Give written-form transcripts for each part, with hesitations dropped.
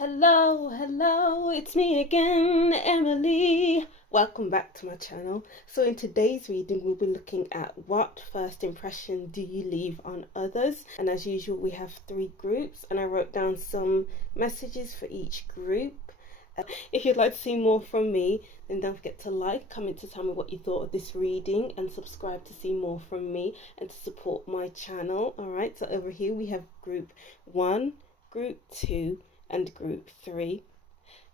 Hello, it's me again, Emily. Welcome back to my channel. So in today's reading, we'll be looking at what first impression do you leave on others? And as usual, we have 3 groups and I wrote down some messages for each group. If you'd like to see more from me, then don't forget to like, comment to tell me what you thought of this reading, and subscribe to see more from me and to support my channel. Alright, so over here we have group 1, group 2, and group 3.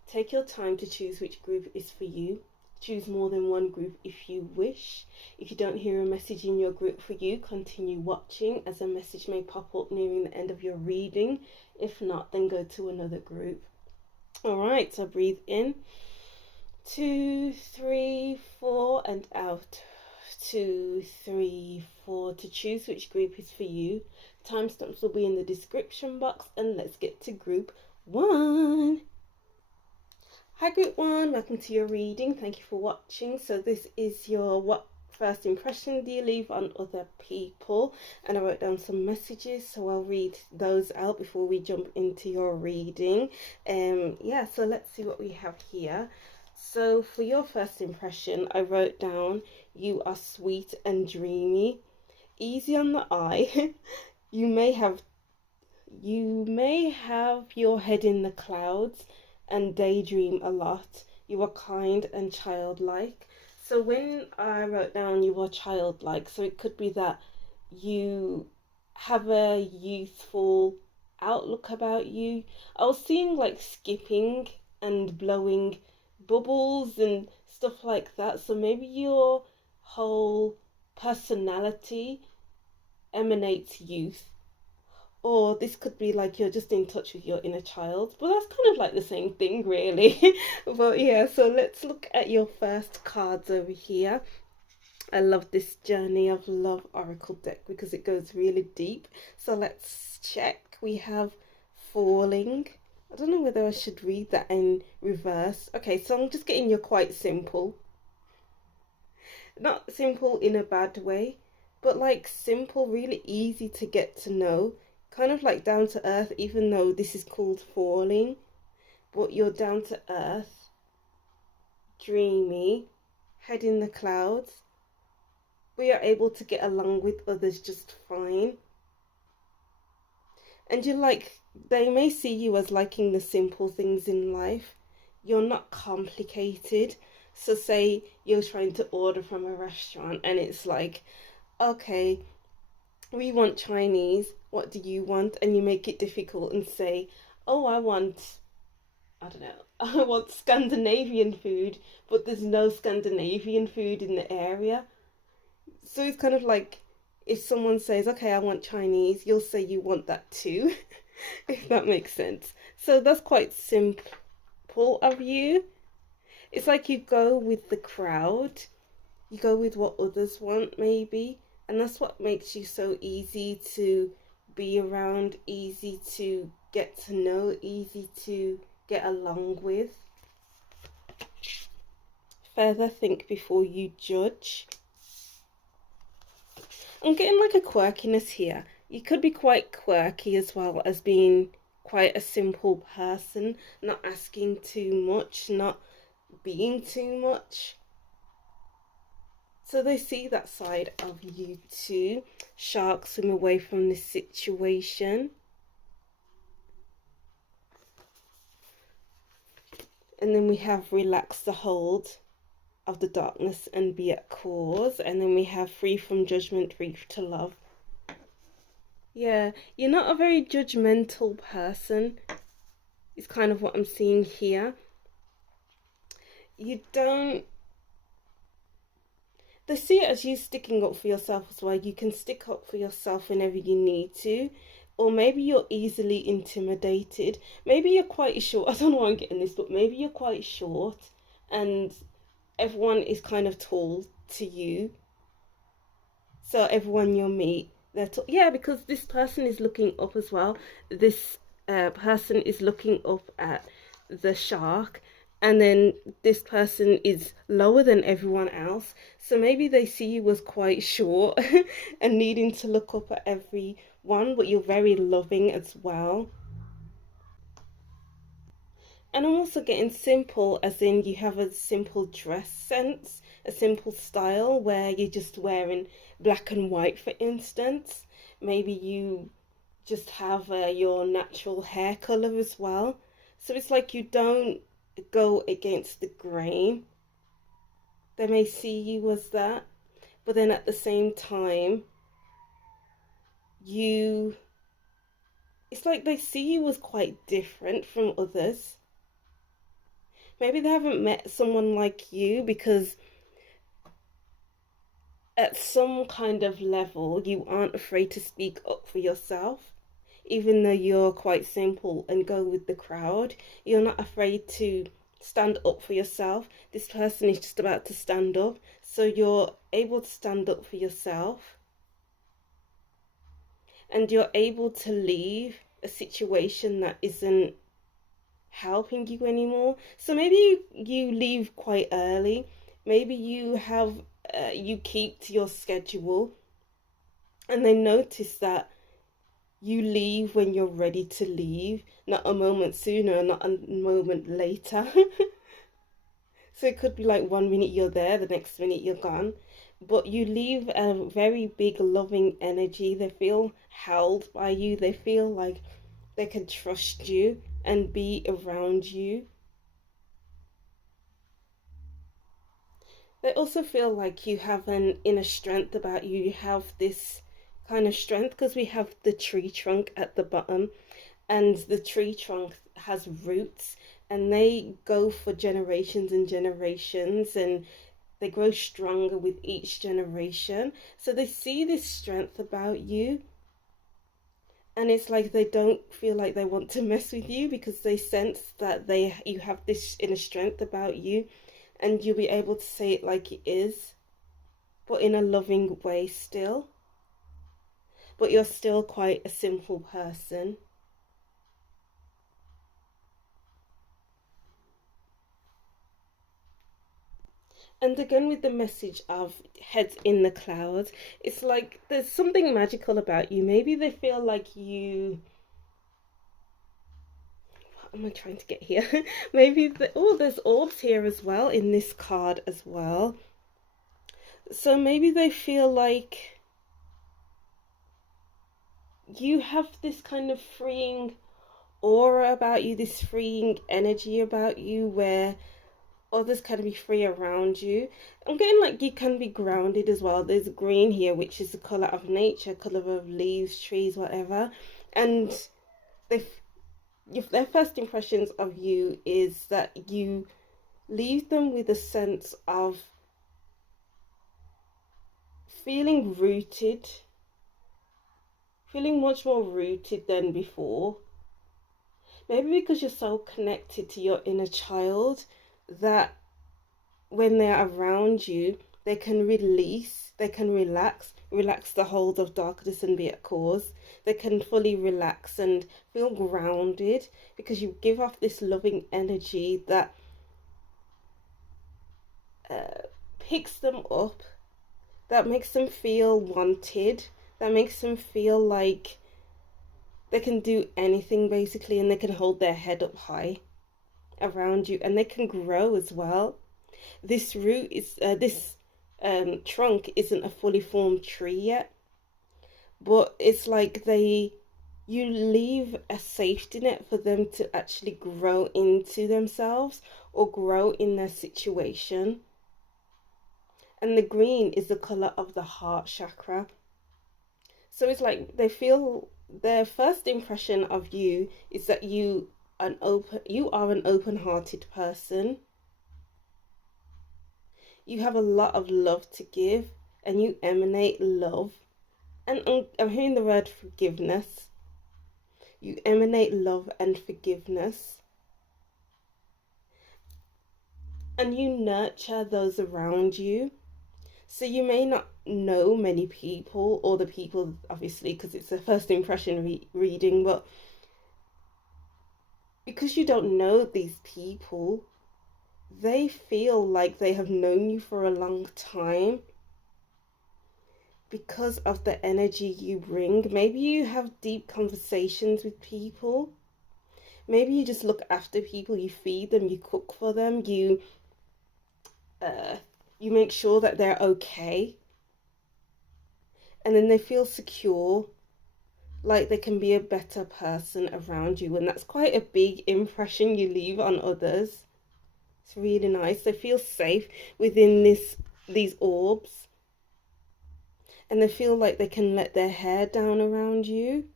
Take your time to choose which group is for you. Choose more than one group if you wish. If you don't hear a message in your group for you, continue watching as a message may pop up nearing the end of your reading. If not, then go to another group. Alright, so breathe in. 2, 3, 4 and out. 2, 3, 4 to choose which group is for you. Timestamps will be in the description box, and let's get to group 1. Hi group 1, welcome to your reading. Thank you for watching. So this is your what first impression do you leave on other people, and I wrote down some messages, so I'll read those out before we jump into your reading. Yeah, so let's see what we have here. So for your first impression, I wrote down, you are sweet and dreamy, easy on the eye. You may have your head in the clouds and daydream a lot. You are kind and childlike. So when I wrote down you are childlike, so it could be that you have a youthful outlook about you. I was seeing like skipping and blowing bubbles and stuff like that. So maybe your whole personality emanates youth. Or this could be like you're just in touch with your inner child. But that's kind of like the same thing, really. But yeah, so let's look at your first cards over here. I love this Journey of Love Oracle deck because it goes really deep. So let's check. We have Falling. I don't know whether I should read that in reverse. Okay, so I'm just getting you're quite simple. Not simple in a bad way, but like simple, really easy to get to know. Kind of like down to earth, even though this is called Falling, but you're down to earth, dreamy, head in the clouds, but you're able to get along with others just fine. And you're like, they may see you as liking the simple things in life. You're not complicated. So say you're trying to order from a restaurant and it's like, okay, we want Chinese, what do you want? And you make it difficult and say, oh, I don't know, I want Scandinavian food, but there's no Scandinavian food in the area. So it's kind of like if someone says, okay, I want Chinese, you'll say you want that too, if that makes sense. So that's quite simple of you. It's like you go with the crowd, you go with what others want, maybe. And that's what makes you so easy to be around, easy to get to know, easy to get along with. Further, think before you judge. I'm getting like a quirkiness here. You could be quite quirky as well as being quite a simple person, not asking too much, not being too much. So they see that side of you too. Shark, swim away from this situation. And then we have relax the hold of the darkness and be at cause. And then we have free from judgment, reach to love. Yeah, you're not a very judgmental person. It's kind of what I'm seeing here. You don't... They see it as you sticking up for yourself as well. You can stick up for yourself whenever you need to. Or maybe you're easily intimidated. Maybe you're quite short. I don't know why I'm getting this, but maybe you're quite short and everyone is kind of tall to you. So everyone you'll meet, they're tall. Yeah, because this person is looking up as well. This person is looking up at the shark. And then this person is lower than everyone else. So maybe they see you as quite short and needing to look up at everyone, but you're very loving as well. And I'm also getting simple, as in you have a simple dress sense, a simple style where you're just wearing black and white, for instance. Maybe you just have your natural hair color as well. So it's like you don't go against the grain. They may see you as that, but then at the same time, you it's like they see you as quite different from others. Maybe they haven't met someone like you because at some kind of level you aren't afraid to speak up for yourself. Even though you're quite simple and go with the crowd, you're not afraid to stand up for yourself. This person is just about to stand up, so you're able to stand up for yourself, and you're able to leave a situation that isn't helping you anymore. So maybe you leave quite early. Maybe you keep to your schedule, and they notice that you leave when you're ready to leave, not a moment sooner, not a moment later. So it could be like 1 minute you're there, the next minute you're gone. But you leave a very big loving energy. They feel held by you. They feel like they can trust you and be around you. They also feel like you have an inner strength about you. You have this kind of strength because we have the tree trunk at the bottom, and the tree trunk has roots, and they go for generations and generations, and they grow stronger with each generation. So they see this strength about you, and it's like they don't feel like they want to mess with you because they sense that you have this inner strength about you, and you'll be able to say it like it is, but in a loving way still. But you're still quite a simple person. And again, with the message of heads in the clouds, it's like there's something magical about you. Maybe they feel like you. What am I trying to get here? Maybe there's orbs here as well in this card as well. So maybe they feel like you have this kind of freeing aura about you, this freeing energy about you, where others can be free around you. I'm getting like you can be grounded as well. There's green here, which is the color of nature, color of leaves, trees, whatever. And they, their first impressions of you is that you leave them with a sense of feeling rooted, feeling much more rooted than before. Maybe because you're so connected to your inner child that when they're around you, they can release, they can relax the hold of darkness and be at cause. They can fully relax and feel grounded because you give off this loving energy that picks them up, that makes them feel wanted, that makes them feel like they can do anything basically, and they can hold their head up high around you, and they can grow as well. This root is this trunk isn't a fully formed tree yet, but it's like you leave a safety net for them to actually grow into themselves or grow in their situation. And the green is the color of the heart chakra. So it's like they feel their first impression of you is that you are an open-hearted person. You have a lot of love to give, and you emanate love. And I'm hearing the word forgiveness. You emanate love and forgiveness. And you nurture those around you. So you may not know many people, or the people, obviously, because it's a first impression reading, but because you don't know these people, they feel like they have known you for a long time because of the energy you bring. Maybe you have deep conversations with people. Maybe you just look after people, you feed them, you cook for them, uh, you make sure that they're okay, and then they feel secure, like they can be a better person around you, and that's quite a big impression you leave on others. It's really nice. They feel safe within these orbs, and they feel like they can let their hair down around you.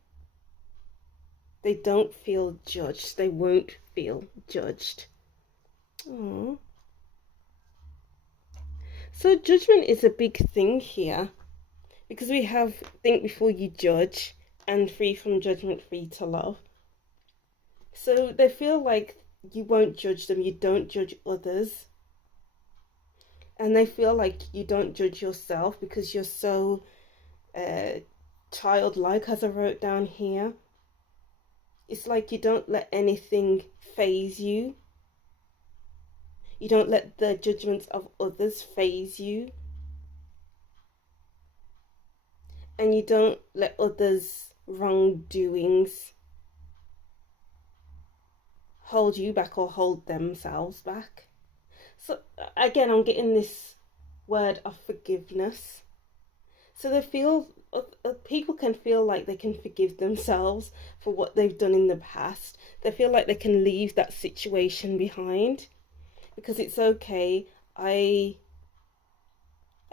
They don't feel judged. They won't feel judged. Aww. So judgment is a big thing here, because we have think before you judge and free from judgment, free to love. So they feel like you won't judge them, you don't judge others. And they feel like you don't judge yourself because you're so childlike, as I wrote down here. It's like you don't let anything faze you. You don't let the judgments of others faze you. And you don't let others' wrongdoings hold you back or hold themselves back. So again, I'm getting this word of forgiveness. So they feel, people can feel like they can forgive themselves for what they've done in the past. They feel like they can leave that situation behind because it's okay. I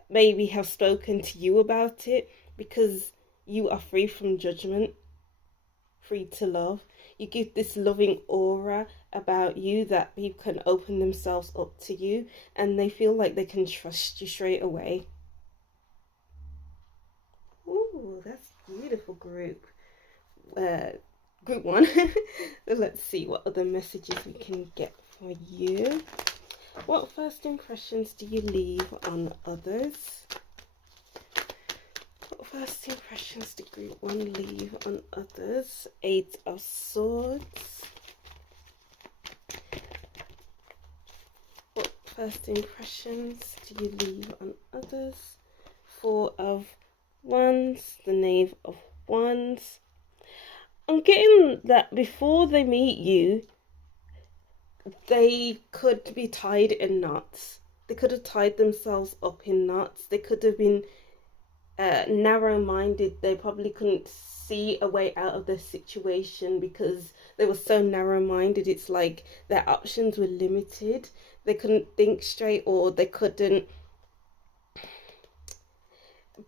maybe have spoken to you about it because you are free from judgment, free to love. You give this loving aura about you that people can open themselves up to you, and they feel like they can trust you straight away. Ooh, that's beautiful, group. Group 1. Let's see what other messages we can get for you. What first impressions do you leave on others? What first impressions do group 1 leave on others? 8 of Swords. What first impressions do you leave on others? 4 of Wands, the Knave of Wands. I'm getting that before they meet you, they could be tied in knots. They could have tied themselves up in knots. They could have been narrow-minded. They probably couldn't see a way out of the situation because they were so narrow-minded. It's like their options were limited. They couldn't think straight, or they couldn't.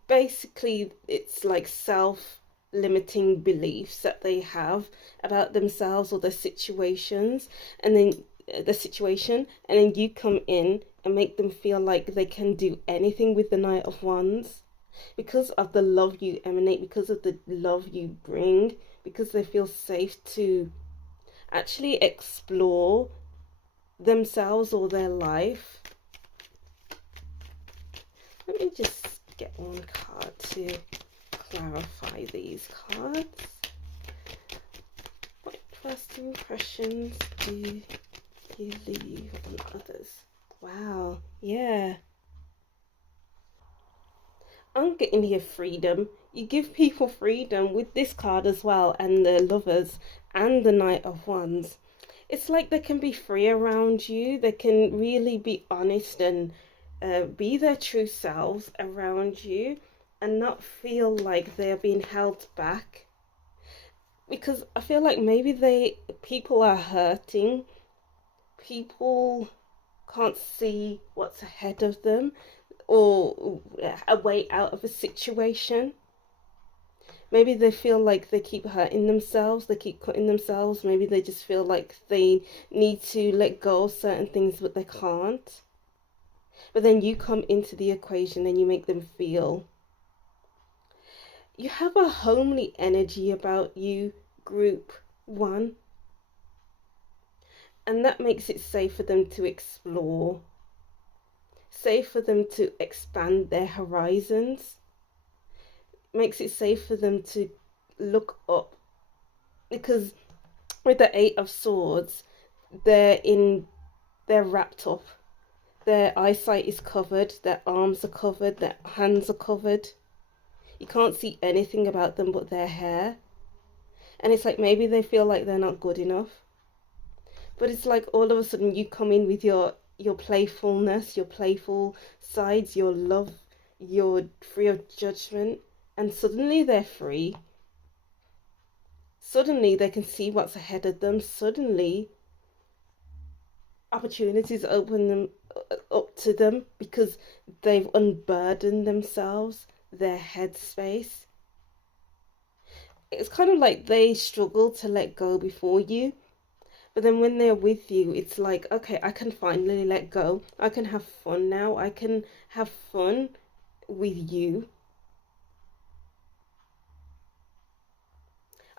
Basically, it's like self-limiting beliefs that they have about themselves or their situations, and then you come in and make them feel like they can do anything with the Knight of Wands because of the love you emanate, because of the love you bring, because they feel safe to actually explore themselves or their life. Let me just get one card to clarify these cards. What first impressions do you leave on others? Wow, yeah. I'm getting here freedom. You give people freedom with this card as well, and the Lovers and the Knight of Wands. It's like they can be free around you. They can really be honest and be their true selves around you and not feel like they're being held back. Because I feel like maybe people are hurting. People can't see what's ahead of them or a way out of a situation. Maybe they feel like they keep hurting themselves, they keep cutting themselves. Maybe they just feel like they need to let go of certain things, but they can't. But then you come into the equation and you make them feel. You have a homely energy about you, group 1. And that makes it safe for them to explore. Safe for them to expand their horizons. Makes it safe for them to look up. Because with the 8 of Swords, they're wrapped up. Their eyesight is covered, their arms are covered, their hands are covered. You can't see anything about them but their hair. And it's like maybe they feel like they're not good enough. But it's like all of a sudden you come in with your playfulness, your playful sides, your love, your free of judgment, and suddenly they're free. Suddenly they can see what's ahead of them. Suddenly opportunities open them up to them because they've unburdened themselves, their headspace. It's kind of like they struggle to let go before you, but then when they're with you, it's like, okay, I can finally let go. I can have fun now. I can have fun with you.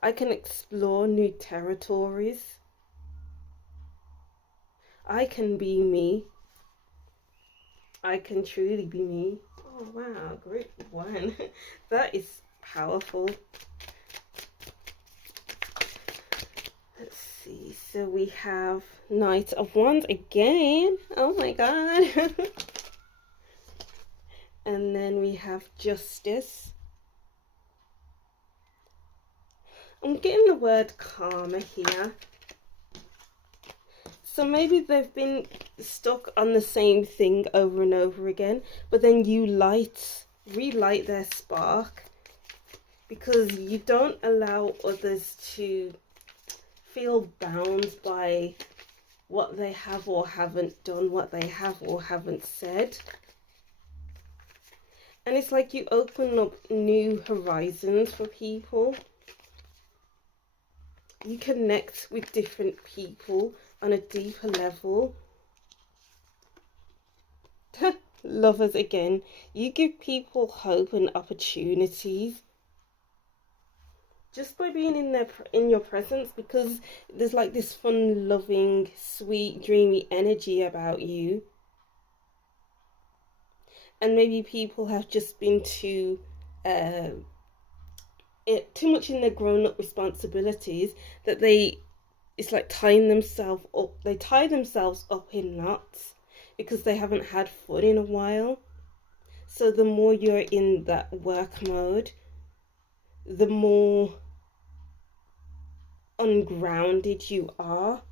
I can explore new territories. I can be me. I can truly be me. Oh wow, group one. That is powerful. Let's see. So we have Knight of Wands again. Oh my god. And then we have Justice. I'm getting the word karma here. So maybe they've been stuck on the same thing over and over again, but then you relight their spark because you don't allow others to feel bound by what they have or haven't done, what they have or haven't said. And it's like you open up new horizons for people. You connect with different people on a deeper level. Lovers again. You give people hope and opportunities just by being in your presence, because there's like this fun, loving, sweet, dreamy energy about you. And maybe people have just been too much in their grown-up responsibilities that it's like tying themselves up. They tie themselves up in knots because they haven't had fun in a while. So the more you're in that work mode, the more ungrounded you are.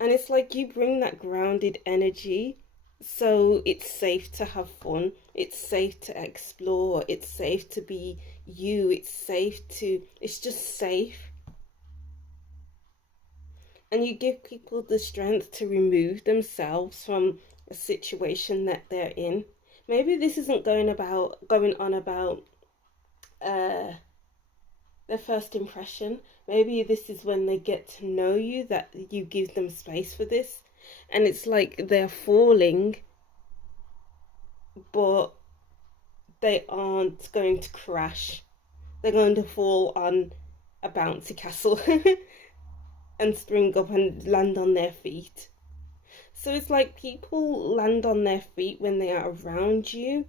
And it's like you bring that grounded energy, so it's safe to have fun, it's safe to explore, it's safe to be you, it's just safe. And you give people the strength to remove themselves from a situation that they're in. Maybe this isn't going on about their first impression. Maybe this is when they get to know you, that you give them space for this. And it's like they're falling, but they aren't going to crash. They're going to fall on a bouncy castle and spring up and land on their feet. So it's like people land on their feet when they are around you,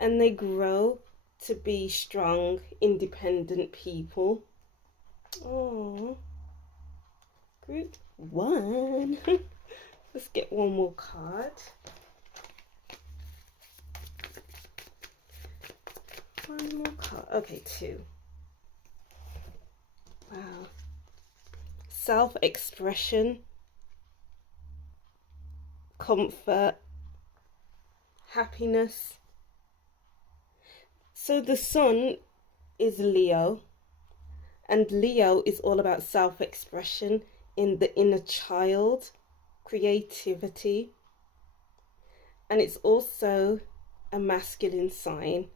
and they grow to be strong, independent people. Oh, group one. Let's get one more card. One more card. Okay, two. Wow. Self-expression, comfort, happiness. So the sun is Leo, and Leo is all about self-expression in the inner child, creativity, and it's also a masculine sign.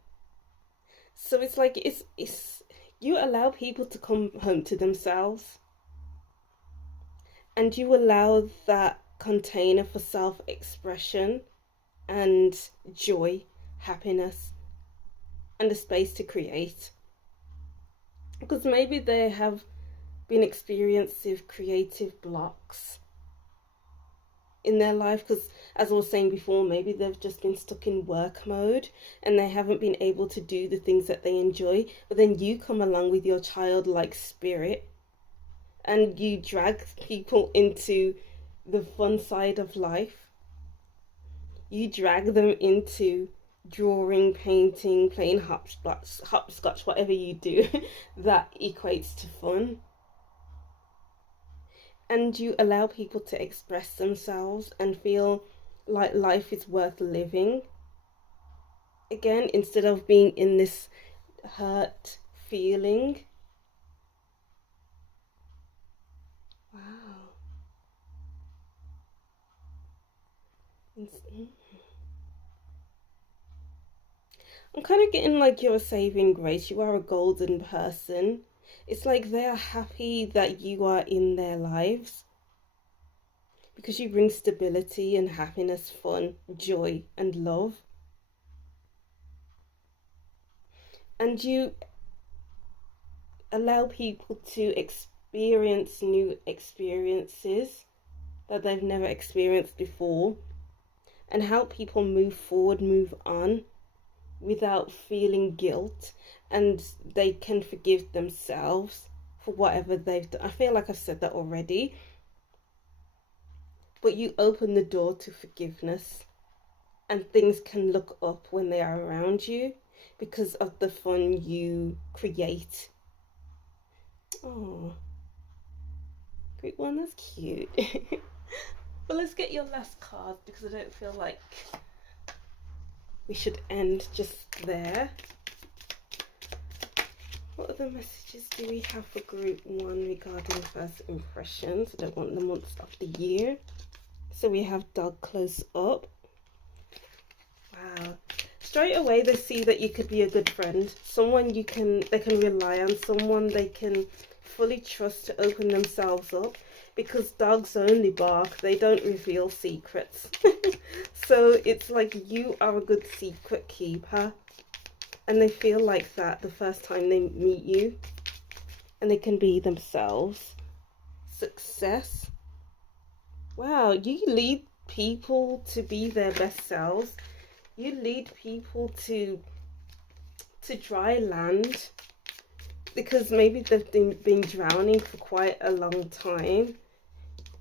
So it's like it's you allow people to come home to themselves, and you allow that container for self-expression and joy, happiness, and a space to create. Because maybe they have been experiencing creative blocks in their life, because as I was saying before, maybe they've just been stuck in work mode and they haven't been able to do the things that they enjoy. But then you come along with your childlike spirit and you drag people into the fun side of life. You drag them into drawing, painting, playing hopscotch, whatever you do that equates to fun. and you allow people to express themselves and feel like life is worth living again, instead of being in this hurt feeling. Wow. I'm kind of getting like you're a saving grace. You are a golden person. It's like they are happy that you are in their lives because you bring stability and happiness, fun, joy, and love. And you allow people to experience new experiences that they've never experienced before, and help people move forward, move on without feeling guilt, and they can forgive themselves for whatever they've done. I feel like I've said that already, but you open the door to forgiveness, and things can look up when they are around you because of the fun you create. Oh, great one, that's cute. But let's get your last card because I don't feel like we should end just there. What other messages do we have for group 1 regarding first impressions? I don't want the months of the year. So we have dog close up. Wow. Straight away they see that you could be a good friend. Someone they can rely on, someone they can fully trust to open themselves up, because dogs only bark, they don't reveal secrets. So it's like you are a good secret keeper. And they feel like that the first time they meet you. And they can be themselves. Success. Wow, you lead people to be their best selves. You lead people to dry land, because maybe they've been drowning for quite a long time.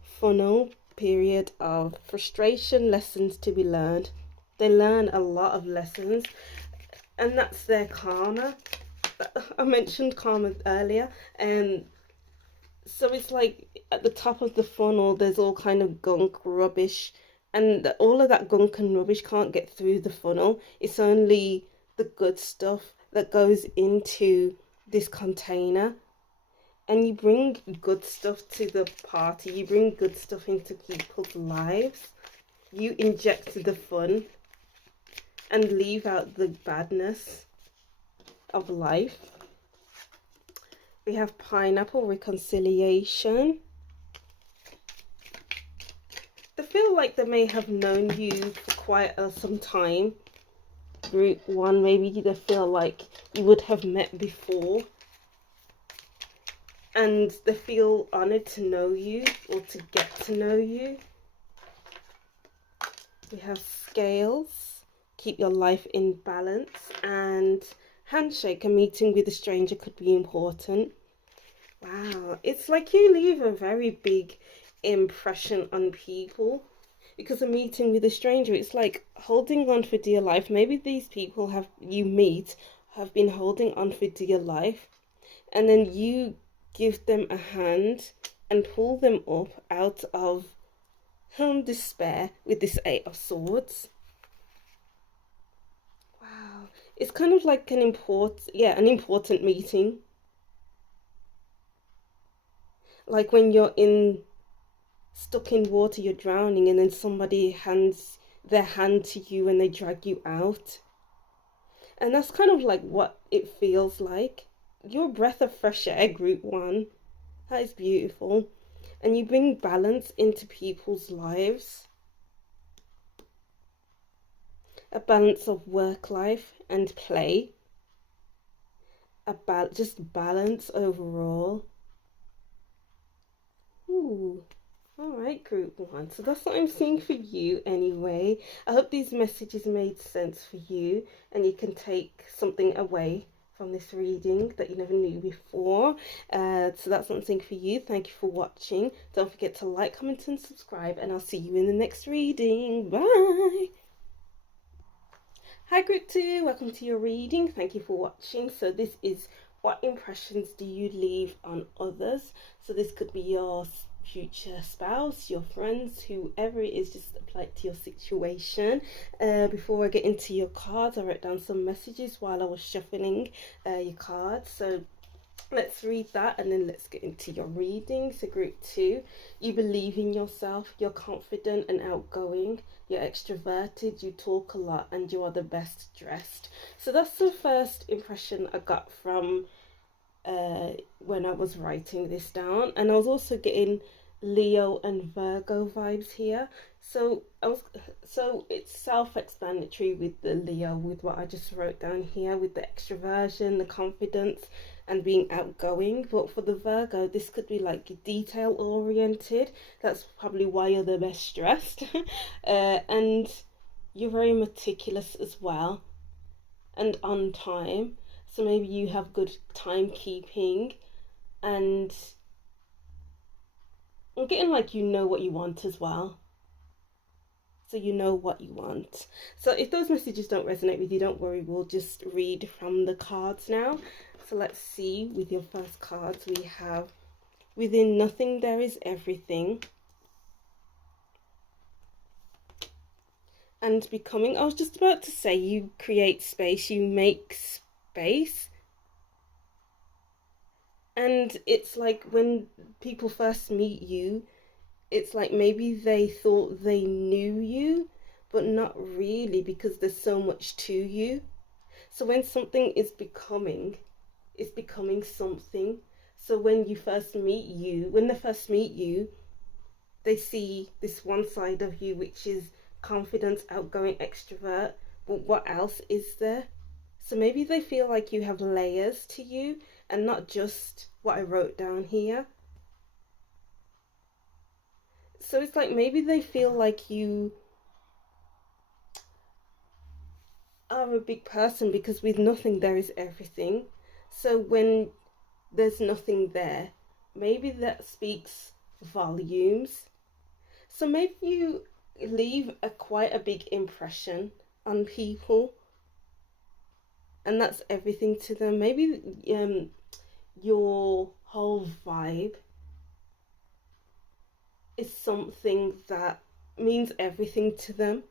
Funnel, period of frustration, lessons to be learned. They learn a lot of lessons, and that's their karma. I mentioned karma earlier, and so it's like at the top of the funnel there's all kind of gunk, rubbish, and all of that gunk and rubbish can't get through the funnel. It's only the good stuff that goes into this container, and you bring good stuff to the party, you bring good stuff into people's lives, you inject the fun and leave out the badness of life. We have pineapple, reconciliation. They feel like they may have known you for quite some time. Group 1, maybe they feel like you would have met before, and they feel honoured to know you or to get to know you. We have scales, keep your life in balance, and handshake, a meeting with a stranger could be important. Wow, it's like you leave a very big impression on people, because a meeting with a stranger, it's like holding on for dear life. Maybe these people you meet have been holding on for dear life, and then you give them a hand and pull them up out of despair with this 8 of Swords. Wow, it's kind of like an important meeting. Like when you're stuck in water, you're drowning, and then somebody hands their hand to you and they drag you out. And that's kind of like what it feels like. You're a breath of fresh air, group 1. That is beautiful. And you bring balance into people's lives. A balance of work life and play. Just balance overall. Ooh. Alright, group 1. So that's what I'm seeing for you anyway. I hope these messages made sense for you and you can take something away from this reading that you never knew before. So that's what I'm seeing for you. Thank you for watching. Don't forget to like, comment and subscribe, and I'll see you in the next reading. Bye! Hi group 2, welcome to your reading. Thank you for watching. So this is, what impressions do you leave on others? So this could be your future spouse, your friends, whoever it is, just apply it to your situation. Before I get into your cards, I wrote down some messages while I was shuffling your cards. So let's read that and then let's get into your reading. So group 2, you believe in yourself, you're confident and outgoing, you're extroverted, you talk a lot, and you are the best dressed. So that's the first impression I got from when I was writing this down. And I was also getting Leo and Virgo vibes here. So it's self-explanatory with the Leo, with what I just wrote down here, with the extroversion, the confidence, and being outgoing. But for the Virgo, this could be like detail oriented. That's probably why you're the best dressed. And you're very meticulous as well, and on time. So maybe you have good timekeeping, and I'm getting like you know what you want as well. So you know what you want. So if those messages don't resonate with you, don't worry, we'll just read from the cards now. So let's see, with your first cards, we have within nothing there is everything. And becoming, I was just about to say, you create space, you make space. And it's like when people first meet you, it's like maybe they thought they knew you, but not really, because there's so much to you. So when something is becoming, it's becoming something. So when they first meet you, they see this one side of you, which is confident, outgoing, extrovert. But what else is there? So maybe they feel like you have layers to you and not just what I wrote down here. So it's like maybe they feel like you are a big person, because with nothing there is everything. So when there's nothing there, maybe that speaks volumes. So maybe you leave quite a big impression on people, and that's everything to them. Maybe your whole vibe is something that means everything to them,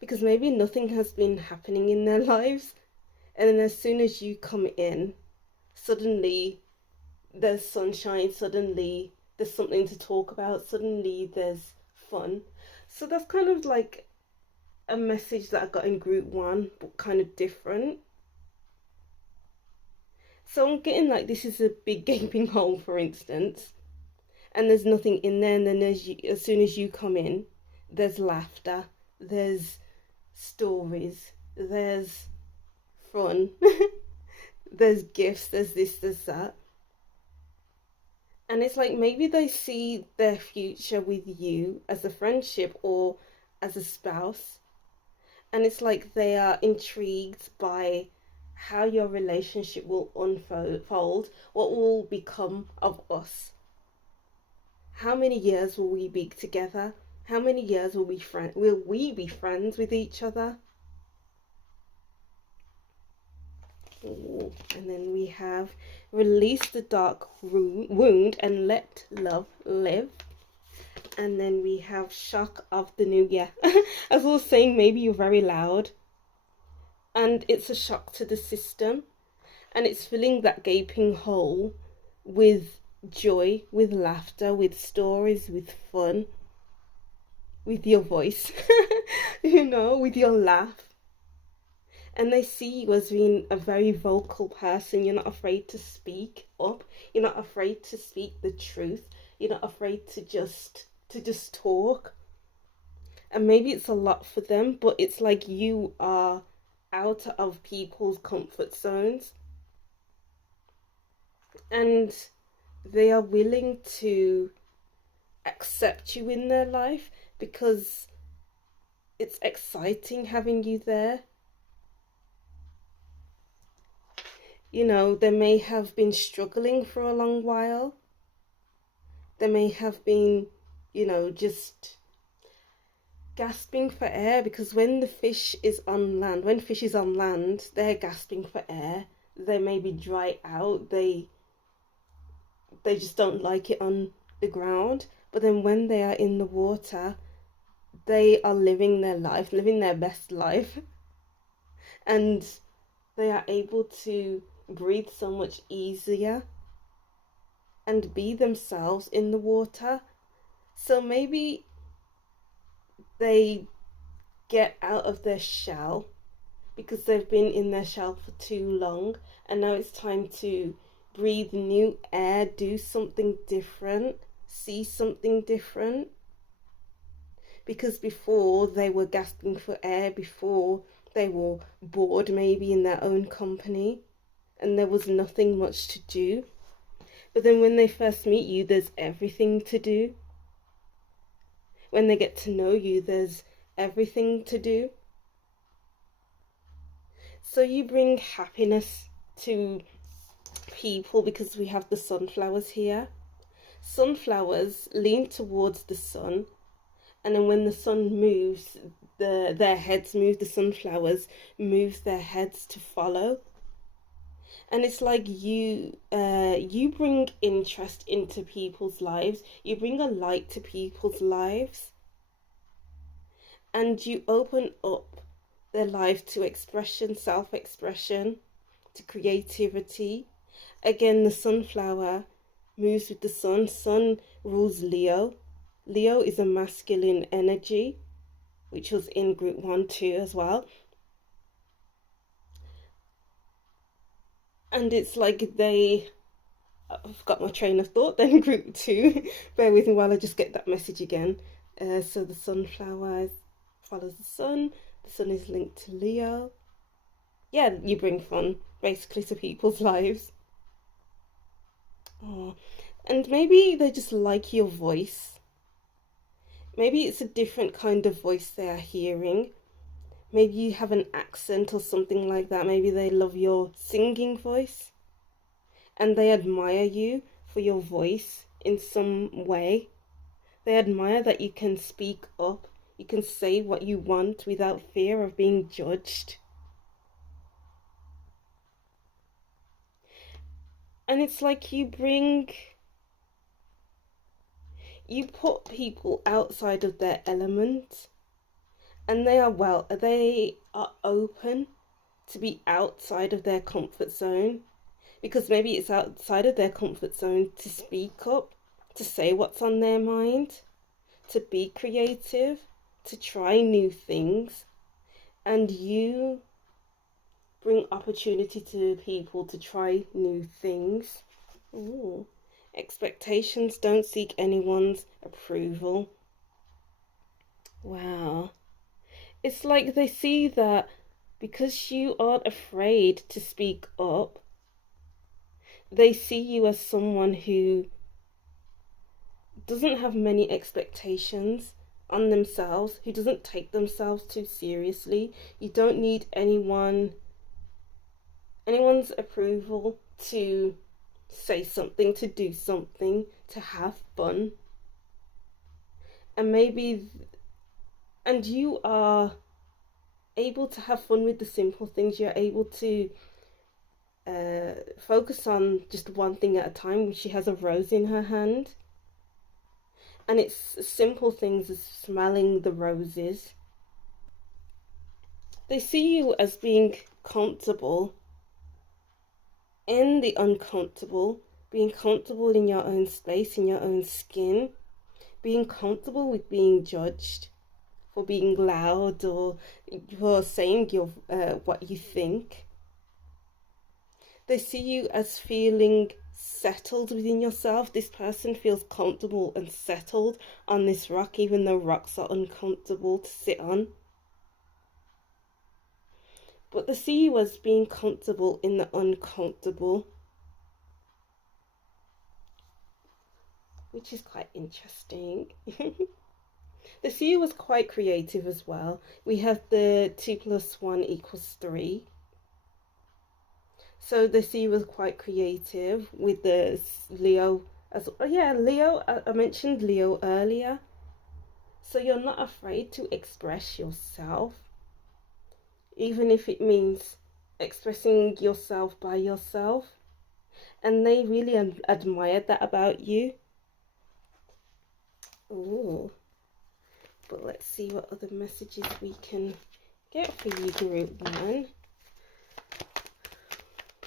because maybe nothing has been happening in their lives, and then as soon as you come in, suddenly there's sunshine, suddenly there's something to talk about, suddenly there's fun. So that's kind of like a message that I got in group 1, but kind of different. So I'm getting like this is a big gaping hole, for instance, and there's nothing in there, and then as soon as you come in, there's laughter, there's stories, there's fun, there's gifts, there's this, there's that. And it's like maybe they see their future with you as a friendship or as a spouse, and it's like they are intrigued by how your relationship will unfold, what will become of us. How many years will we be together? How many years will we be friends with each other? Ooh. And then we have release the dark wound and let love live. And then we have shock of the new year. As I was saying, maybe you're very loud, and it's a shock to the system, and it's filling that gaping hole with joy, with laughter, with stories, with fun, with your voice, with your laugh. And they see you as being a very vocal person. You're not afraid to speak up. You're not afraid to speak the truth. You're not afraid to just talk. And maybe it's a lot for them, but it's like you are out of people's comfort zones, and they are willing to accept you in their life because it's exciting having you there. They may have been struggling for a long while. They may have been, just gasping for air, because when fish is on land, they're gasping for air. They may be dry out. They just don't like it on the ground, but then when they are in the water, they are living their life, living their best life, and they are able to breathe so much easier and be themselves in the water. So maybe they get out of their shell because they've been in their shell for too long, and now it's time to breathe new air, do something different, see something different. Because before they were gasping for air, before they were bored maybe in their own company, and there was nothing much to do. But then when they first meet you, there's everything to do. When they get to know you, there's everything to do. So you bring happiness to people because we have the sunflowers here. Sunflowers lean towards the sun, and then when the sun moves, their heads move, the sunflowers move their heads to follow. And it's like you bring interest into people's lives, you bring a light to people's lives, and you open up their life to expression, self-expression, to creativity. Again, the sunflower moves with the sun. Sun rules Leo. Leo is a masculine energy, which was in group 1 too as well. And it's like I've got my train of thought then, group 2. Bear with me while I just get that message again. So the sunflower follows the sun is linked to Leo. Yeah, you bring fun basically to people's lives. Oh, and maybe they just like your voice. Maybe it's a different kind of voice they are hearing. Maybe you have an accent or something like that. Maybe they love your singing voice and they admire you for your voice in some way. They admire that you can speak up, you can say what you want without fear of being judged. And it's like you put people outside of their element, and they are open to be outside of their comfort zone, because maybe it's outside of their comfort zone to speak up, to say what's on their mind, to be creative, to try new things. And you bring opportunity to people to try new things. Ooh. Expectations don't seek anyone's approval. Wow. It's like they see that because you aren't afraid to speak up, they see you as someone who doesn't have many expectations on themselves, who doesn't take themselves too seriously. You don't need anyone's approval to say something, to do something, to have fun. And you are able to have fun with the simple things. You're able to focus on just one thing at a time. She has a rose in her hand, and it's simple things as smelling the roses. They see you as being comfortable in the uncomfortable, being comfortable in your own space, in your own skin, being comfortable with being judged for being loud or for saying what you think. They see you as feeling settled within yourself. This person feels comfortable and settled on this rock, even though rocks are uncomfortable to sit on. But they see you as being comfortable in the uncomfortable, which is quite interesting. They see you as quite creative as well. We have the 2 + 1 = 3. So they see you as quite creative with the Leo as oh yeah, Leo, I mentioned Leo earlier. So you're not afraid to express yourself, even if it means expressing yourself by yourself. And they really admired that about you. Oh, but let's see what other messages we can get for you, group 1.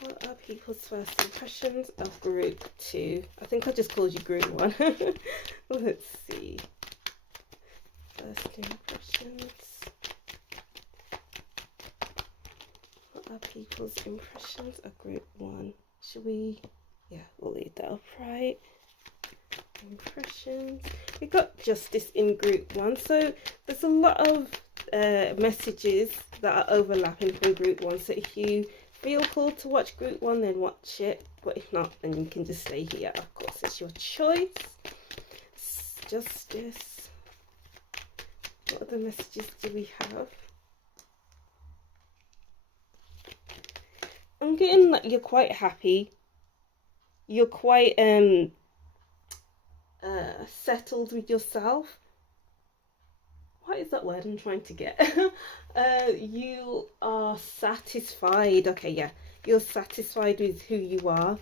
What are people's first impressions of group 2? I think I just called you group 1. Let's see. First impressions. What are people's impressions of group 1? Should we? Yeah, we'll leave that up, right? Impressions. We got justice in group 1, so there's a lot of messages that are overlapping from group 1. So if you feel called to watch group 1, then watch it. But if not, then you can just stay here. Of course, it's your choice. Justice. What other messages do we have? I'm getting like you're quite happy. You're quite settled with yourself. What is that word I'm trying to get? You are satisfied. Okay, yeah. You're satisfied with who you are.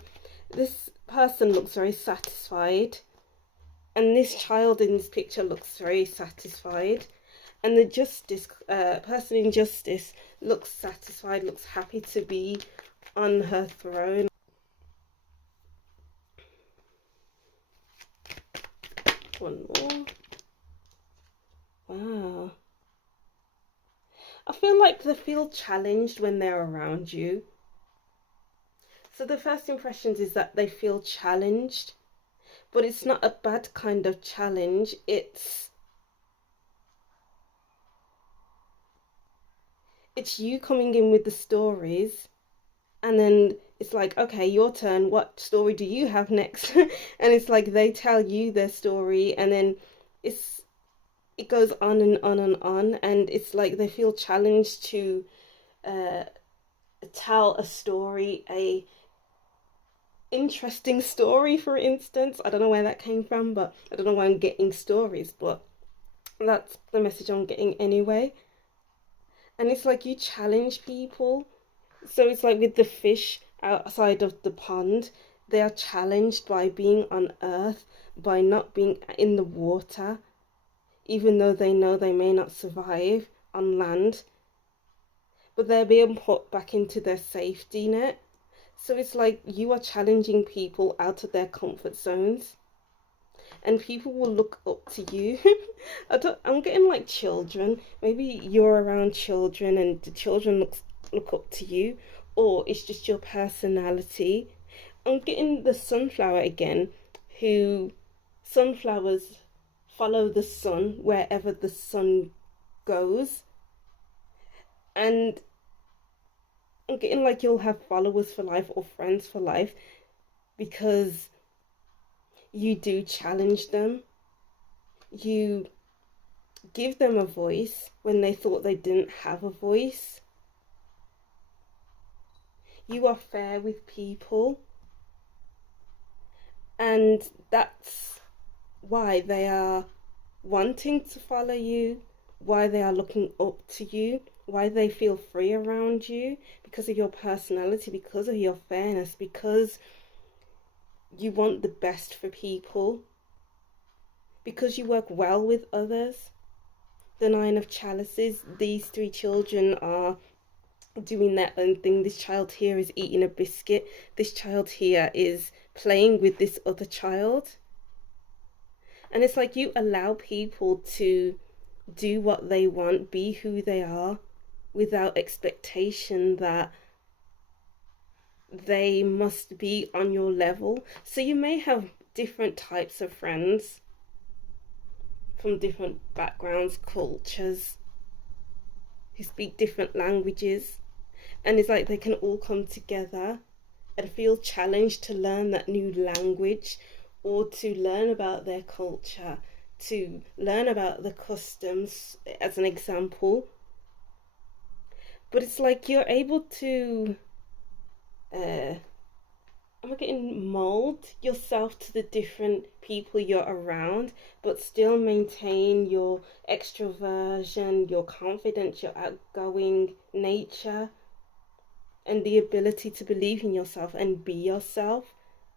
This person looks very satisfied. And this child in this picture looks very satisfied. And the justice person in justice looks satisfied, looks happy to be on her throne. One more. Wow. I feel like they feel challenged when they're around you. So the first impressions is that they feel challenged, but it's not a bad kind of challenge. It's you coming in with the stories, and then it's like, okay, your turn. What story do you have next? And it's like they tell you their story, and then it goes on and on and on, and it's like they feel challenged to tell a story, a interesting story, for instance. I don't know where that came from, but I don't know why I'm getting stories, but that's the message I'm getting anyway. And it's like you challenge people. So it's like with the fish outside of the pond, they are challenged by being on earth, by not being in the water, even though they know they may not survive on land, but they're being put back into their safety net. So it's like you are challenging people out of their comfort zones, and people will look up to you. I'm getting like children. Maybe you're around children and the children look up to you, or it's just your personality. I'm getting the sunflower again, who sunflowers follow the sun wherever the sun goes. And I'm getting like you'll have followers for life or friends for life because you do challenge them. You give them a voice when they thought they didn't have a voice. You are fair with people. And that's why they are wanting to follow you, why they are looking up to you, why they feel free around you, because of your personality, because of your fairness, because you want the best for people, because you work well with others. The Nine of Chalices, these 3 children are doing their own thing. This child here is eating a biscuit. This child here is playing with this other child. And it's like you allow people to do what they want, be who they are, without expectation that they must be on your level. So you may have different types of friends from different backgrounds, cultures, who speak different languages, and it's like they can all come together and feel challenged to learn that new language, or to learn about their culture, to learn about the customs, as an example. But it's like you're able to I'm getting mold yourself to the different people you're around, but still maintain your extroversion, your confidence, your outgoing nature, and the ability to believe in yourself and be yourself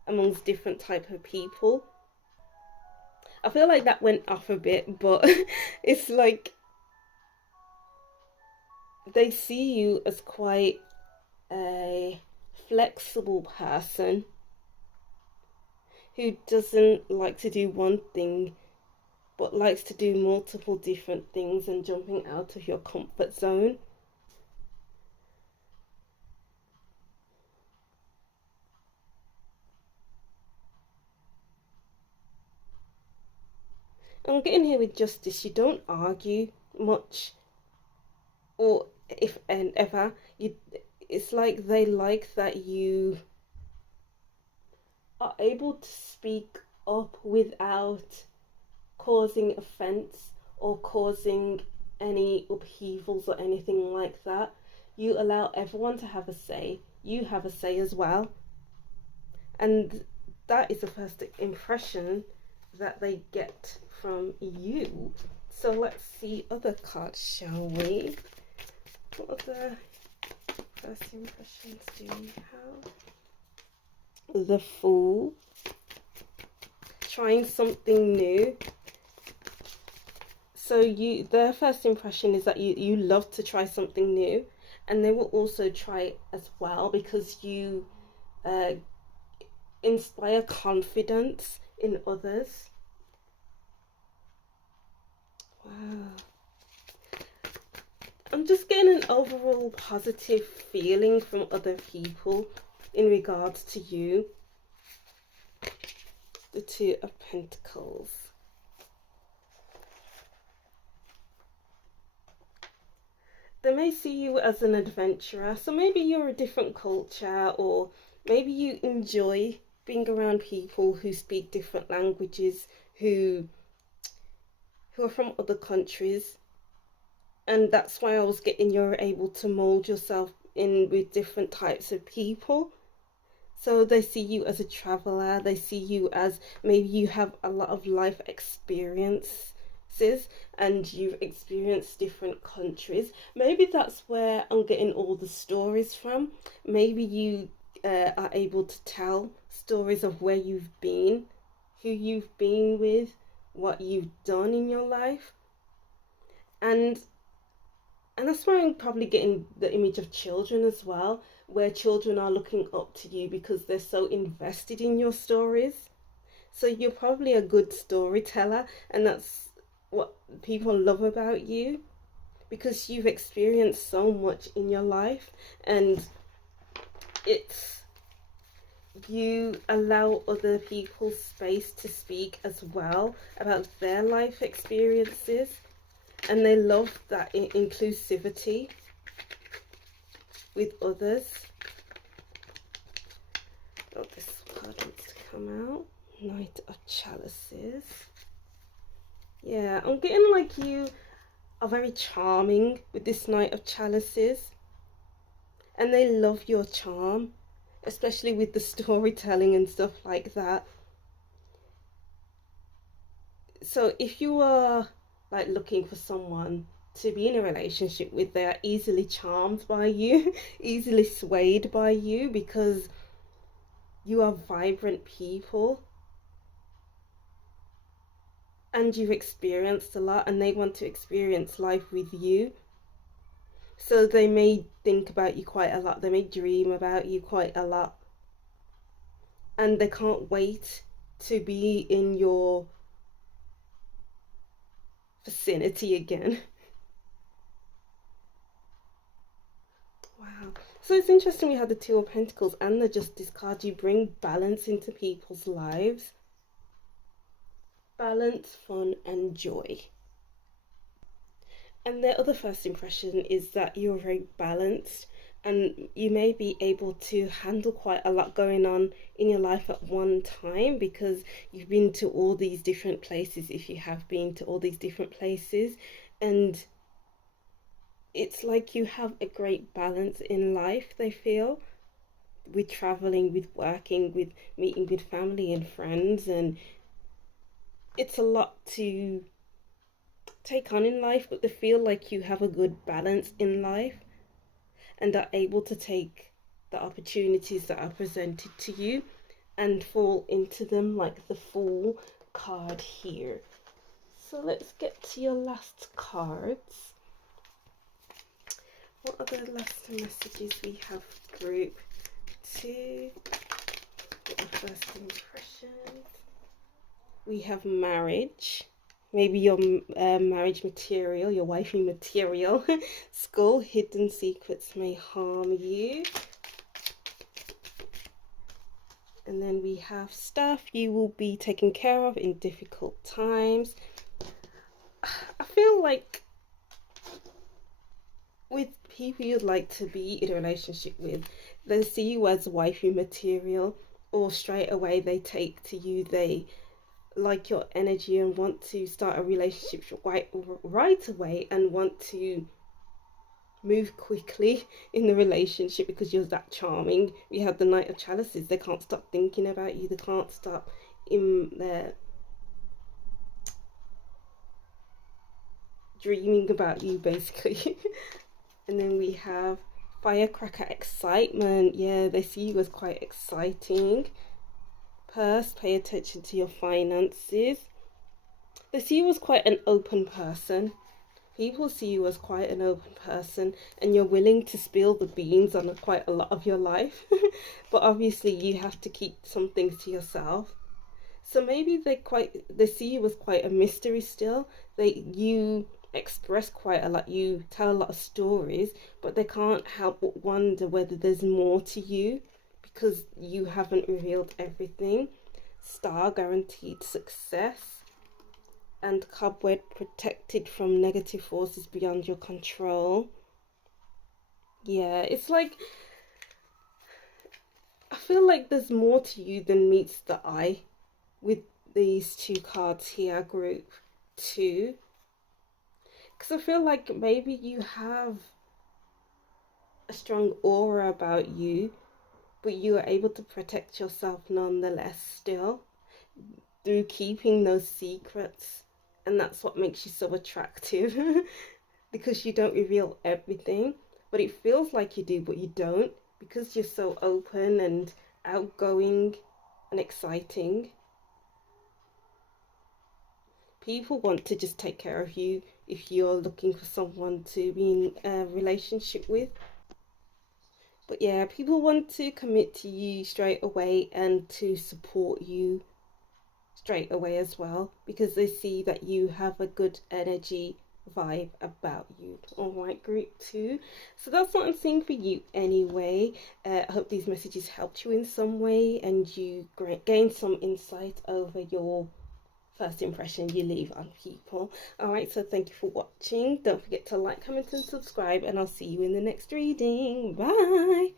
amongst different type of people. I feel like that went off a bit, but it's like they see you as quite a flexible person who doesn't like to do one thing but likes to do multiple different things and jumping out of your comfort zone. I'm getting here with justice. You don't argue much, or if and ever. It's like they like that you are able to speak up without causing offense or causing any upheavals or anything like that. You allow everyone to have a say. You have a say as well. And that is the first impression that they get from you. So let's see other cards, shall we? What other first impressions do we have? The Fool. Trying something new. So their first impression is that you love to try something new, and they will also try it as well because you inspire confidence in others. Wow. I'm just getting an overall positive feeling from other people in regards to you. The Two of Pentacles. They may see you as an adventurer, so maybe you're a different culture, or maybe you enjoy being around people who speak different languages, who are from other countries. And that's why I was getting you're able to mold yourself in with different types of people. So they see you as a traveler, they see you as maybe you have a lot of life experiences and you've experienced different countries. Maybe that's where I'm getting all the stories from. Maybe you are able to tell stories of where you've been, who you've been with, what you've done in your life. And that's why I'm probably getting the image of children as well, where children are looking up to you because they're so invested in your stories. So you're probably a good storyteller, and that's what people love about you, because you've experienced so much in your life, and you allow other people space to speak as well about their life experiences. And they love that inclusivity with others. Oh, this card wants to come out. Knight of Chalices. Yeah, I'm getting like you are very charming with this Knight of Chalices. And they love your charm, especially with the storytelling and stuff like that. So if you are like looking for someone to be in a relationship with, they are easily charmed by you, easily swayed by you, because you are vibrant people and you've experienced a lot, and they want to experience life with you. So they may think about you quite a lot, they may dream about you quite a lot, and they can't wait to be in your vicinity again. Wow. So it's interesting we had the Two of Pentacles and the Justice card. You bring balance into people's lives. Balance, fun, and joy. And their other first impression is that you're very balanced, and you may be able to handle quite a lot going on in your life at one time, because you've been to all these different places, if you have been to all these different places, and it's like you have a great balance in life, they feel, with traveling, with working, with meeting with family and friends. And it's a lot to take on in life, but they feel like you have a good balance in life and are able to take the opportunities that are presented to you and fall into them, like the Fool card here. So let's get to your last cards. What are the last messages we have? Group 2. What are first impressions? We have marriage. Maybe your marriage material, your wifey material. School, hidden secrets may harm you. And then we have stuff you will be taken care of in difficult times. I feel like with people you'd like to be in a relationship with, they see you as wifey material, or straight away they take to you, they like your energy and want to start a relationship right away and want to move quickly in the relationship because you're that charming. We have the Knight of Chalices. They can't stop thinking about you. They can't stop in their dreaming about you, basically. And then we have firecracker excitement. Yeah, they see you as quite exciting. Purse, pay attention to your finances. They see you as quite an open person. People see you as quite an open person, and you're willing to spill the beans on quite a lot of your life. But obviously you have to keep some things to yourself. So maybe they see you as quite a mystery still. You express quite a lot, you tell a lot of stories, but they can't help but wonder whether there's more to you because you haven't revealed everything. Star, guaranteed success. And cobweb, protected from negative forces beyond your control. Yeah, it's like, I feel like there's more to you than meets the eye with these two cards here, group 2. Because I feel like maybe you have a strong aura about you, but you are able to protect yourself nonetheless still through keeping those secrets. And that's what makes you so attractive. Because you don't reveal everything, but it feels like you do, but you don't, because you're so open and outgoing and exciting. People want to just take care of you if you're looking for someone to be in a relationship with. But yeah, people want to commit to you straight away and to support you straight away as well, because they see that you have a good energy vibe about you. All right, group 2. So that's what I'm seeing for you anyway. I hope these messages helped you in some way and you gained some insight over your first impression you leave on people. All right, so thank you for watching. Don't forget to like, comment and subscribe, and I'll see you in the next reading. Bye.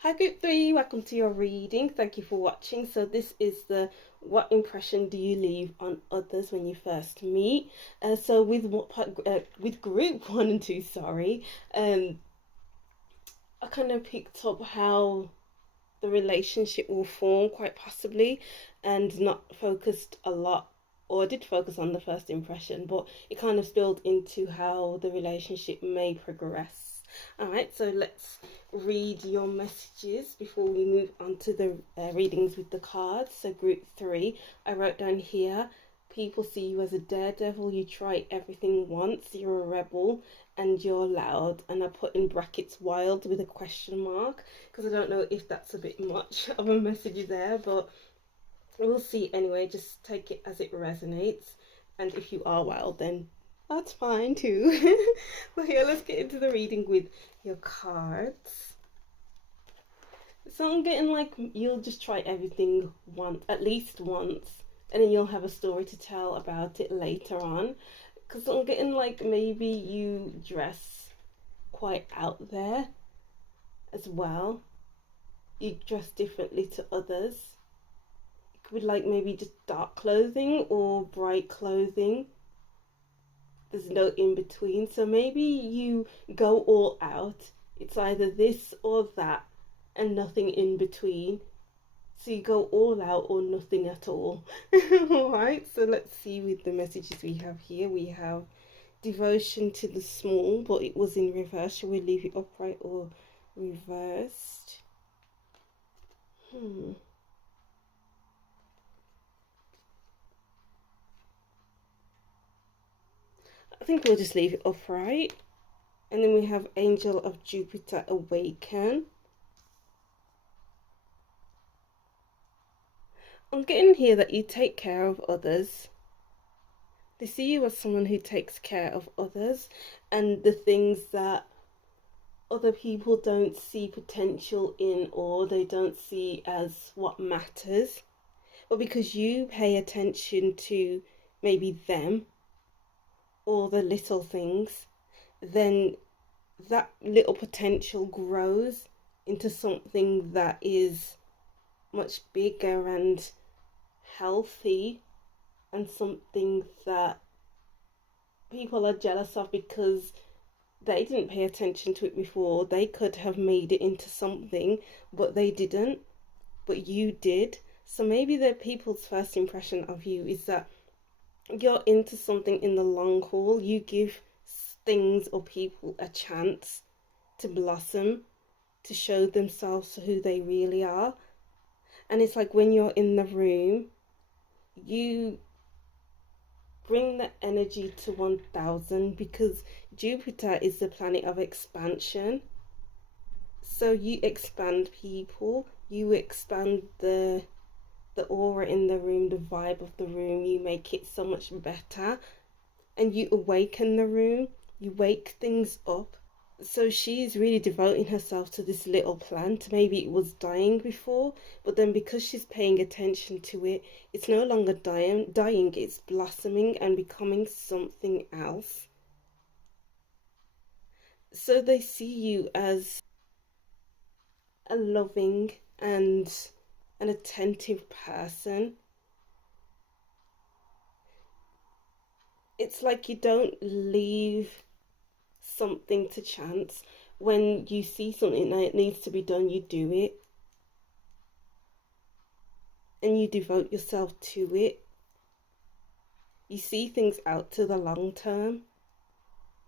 Hi group 3, welcome to your reading. Thank you for watching. So this is the what impression do you leave on others when you first meet. So with group 1 and 2, sorry, I kind of picked up how the relationship will form quite possibly, and not focused a lot, or I did focus on the first impression, but it kind of spilled into how the relationship may progress. Alright, so let's read your messages before we move on to the readings with the cards. So group 3, I wrote down here, people see you as a daredevil, you try everything once, you're a rebel, and you're loud. And I put in brackets wild with a question mark, because I don't know if that's a bit much of a message there, but we'll see anyway. Just take it as it resonates, and if you are wild, then that's fine too. But here, let's get into the reading with your cards. So I'm getting like you'll just try everything once, at least once, and then you'll have a story to tell about it later on. Because I'm getting like maybe you dress quite out there as well. You dress differently to others. It could be like maybe just dark clothing or bright clothing. There's no in between. So maybe you go all out. It's either this or that and nothing in between. So you go all out or nothing at all. Alright, so let's see with the messages we have here. We have devotion to the small, but it was in reverse. Shall we leave it upright or reversed? I think we'll just leave it upright. And then we have Angel of Jupiter Awaken. I'm getting here that you take care of others. They see you as someone who takes care of others and the things that other people don't see potential in or they don't see as what matters. But because you pay attention to maybe them or the little things, then that little potential grows into something that is much bigger and healthy, and something that people are jealous of because they didn't pay attention to it before. They could have made it into something, but they didn't. But you did. So maybe the people's first impression of you is that you're into something in the long haul. You give things or people a chance to blossom, to show themselves who they really are. And it's like when you're in the room, you bring the energy to 1000 because Jupiter is the planet of expansion. So you expand people, you expand the aura in the room, the vibe of the room, you make it so much better, and you awaken the room, you wake things up. So she's really devoting herself to this little plant. Maybe it was dying before, but then because she's paying attention to it, it's no longer dying, it's blossoming and becoming something else. So they see you as a loving and an attentive person. It's like you don't leave something to chance. When you see something that needs to be done, you do it. And you devote yourself to it. You see things out to the long term.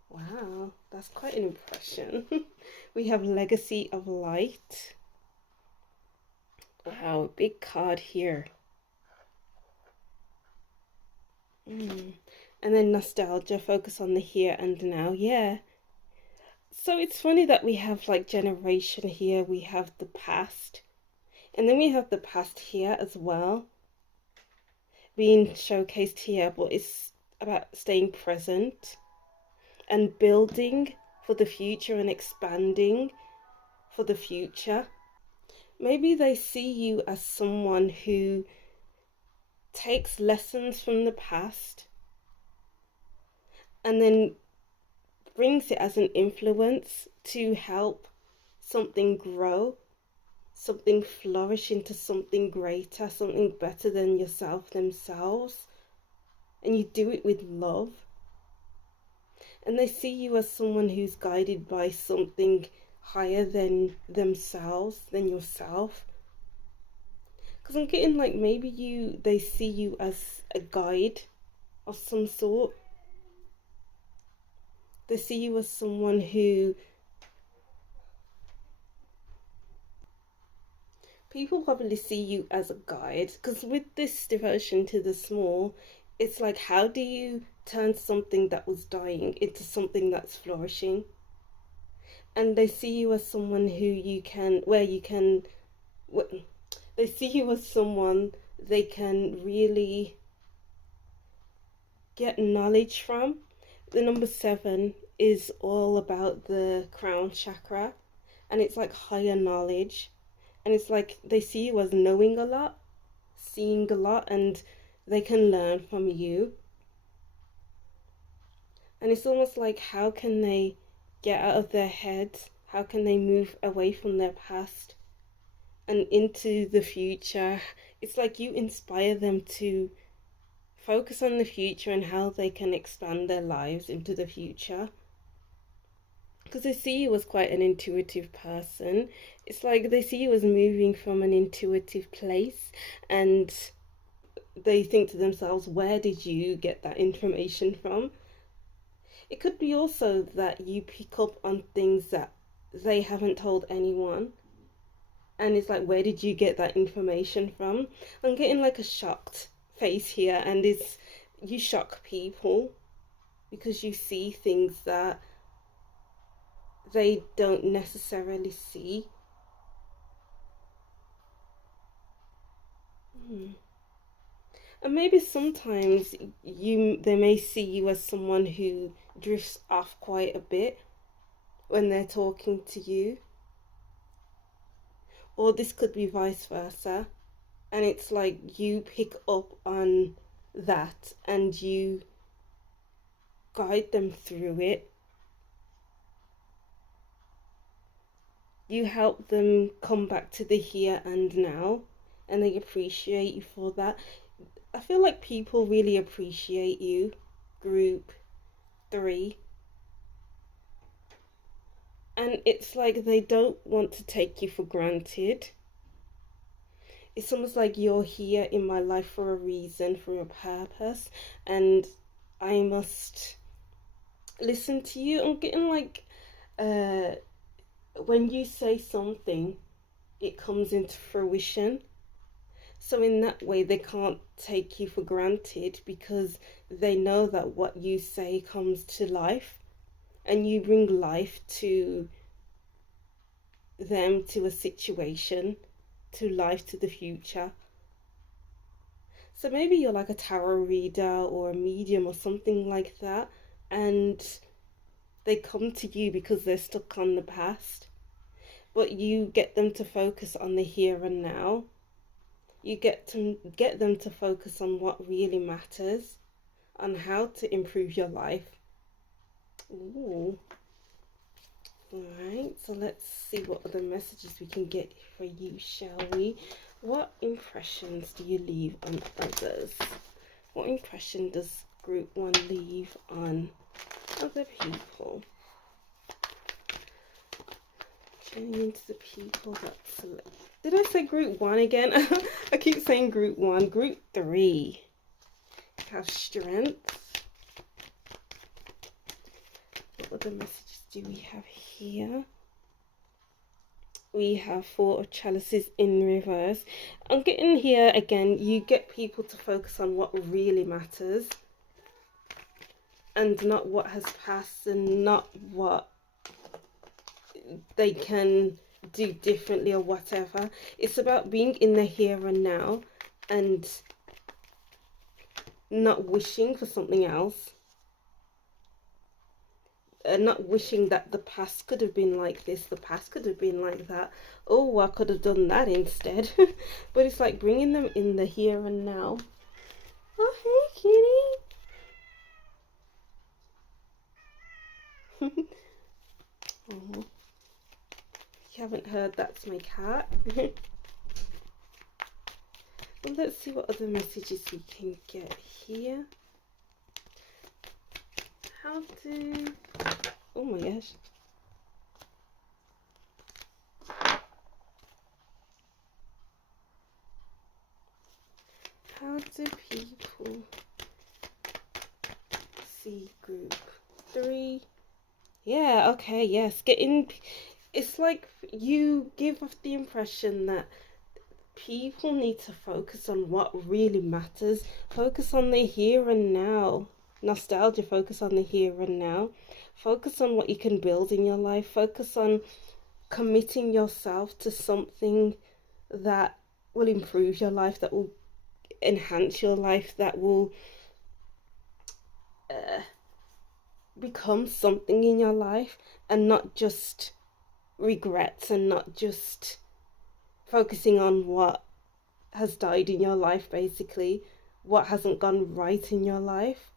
Wow, that's quite an impression. We have Legacy of Light. Wow, big card here. And then Nostalgia, focus on the here and now. Yeah. So it's funny that we have like generation here, we have the past, and then we have the past here as well, being showcased here, but it's about staying present and building for the future and expanding for the future. Maybe they see you as someone who takes lessons from the past and then brings it as an influence to help something grow, something flourish into something greater, something better than yourself themselves. And you do it with love. And they see you as someone who's guided by something higher than themselves, than yourself. Because I'm getting like maybe they see you as a guide of some sort. They see you as someone who people probably see you as a guide, because with this devotion to the small, it's like, how do you turn something that was dying into something that's flourishing? And they see you as someone they see you as someone they can really get knowledge from. The number 7 is all about the crown chakra, and it's like higher knowledge, and it's like they see you as knowing a lot, seeing a lot, and they can learn from you. And it's almost like, how can they get out of their heads? How can they move away from their past and into the future? It's like you inspire them to focus on the future and how they can expand their lives into the future. Because they see you as quite an intuitive person. It's like they see you as moving from an intuitive place, and they think to themselves, where did you get that information from? It could be also that you pick up on things that they haven't told anyone. And it's like, where did you get that information from? I'm getting like a shocked face here, and you shock people. because you see things that they don't necessarily see. And maybe sometimes they may see you as someone who drifts off quite a bit when they're talking to you. Or this could be vice versa. And it's like you pick up on that and you guide them through it. You help them come back to the here and now, and they appreciate you for that. I feel like people really appreciate you, group 3. And it's like they don't want to take you for granted. It's almost like you're here in my life for a reason, for a purpose, and I must listen to you. I'm getting like, when you say something, it comes into fruition. So in that way, they can't take you for granted because they know that what you say comes to life, and you bring life to them, to a situation, to life, to the future. So maybe you're like a tarot reader or a medium or something like that, and they come to you because they're stuck on the past, but you get them to focus on the here and now. You get them to focus on what really matters, on how to improve your life. Ooh. Alright, so let's see what other messages we can get for you, shall we? What impressions do you leave on others? What impression does group 1 leave on other people? Turning into the people that select. Did I say group 1 again? I keep saying group 1. Group 3 have strength. What other messages do we have here? We have 4 of chalices in reverse. I'm getting here again, you get people to focus on what really matters and not what has passed and not what they can do differently or whatever. It's about being in the here and now and not wishing for something else. Not wishing that the past could have been like this, the past could have been like that. Oh, I could have done that instead. But it's like bringing them in the here and now. Oh, hey, kitty. Oh, if you haven't heard, that's my cat. Well, let's see what other messages we can get here. How to... Oh my gosh. How do people see group 3? Yeah, okay, yes. It's like you give off the impression that people need to focus on what really matters. Focus on the here and now. Nostalgia, focus on the here and now. Focus on what you can build in your life. Focus on committing yourself to something that will improve your life, that will enhance your life, that will become something in your life, and not just regrets and not just focusing on what has died in your life, basically, what hasn't gone right in your life.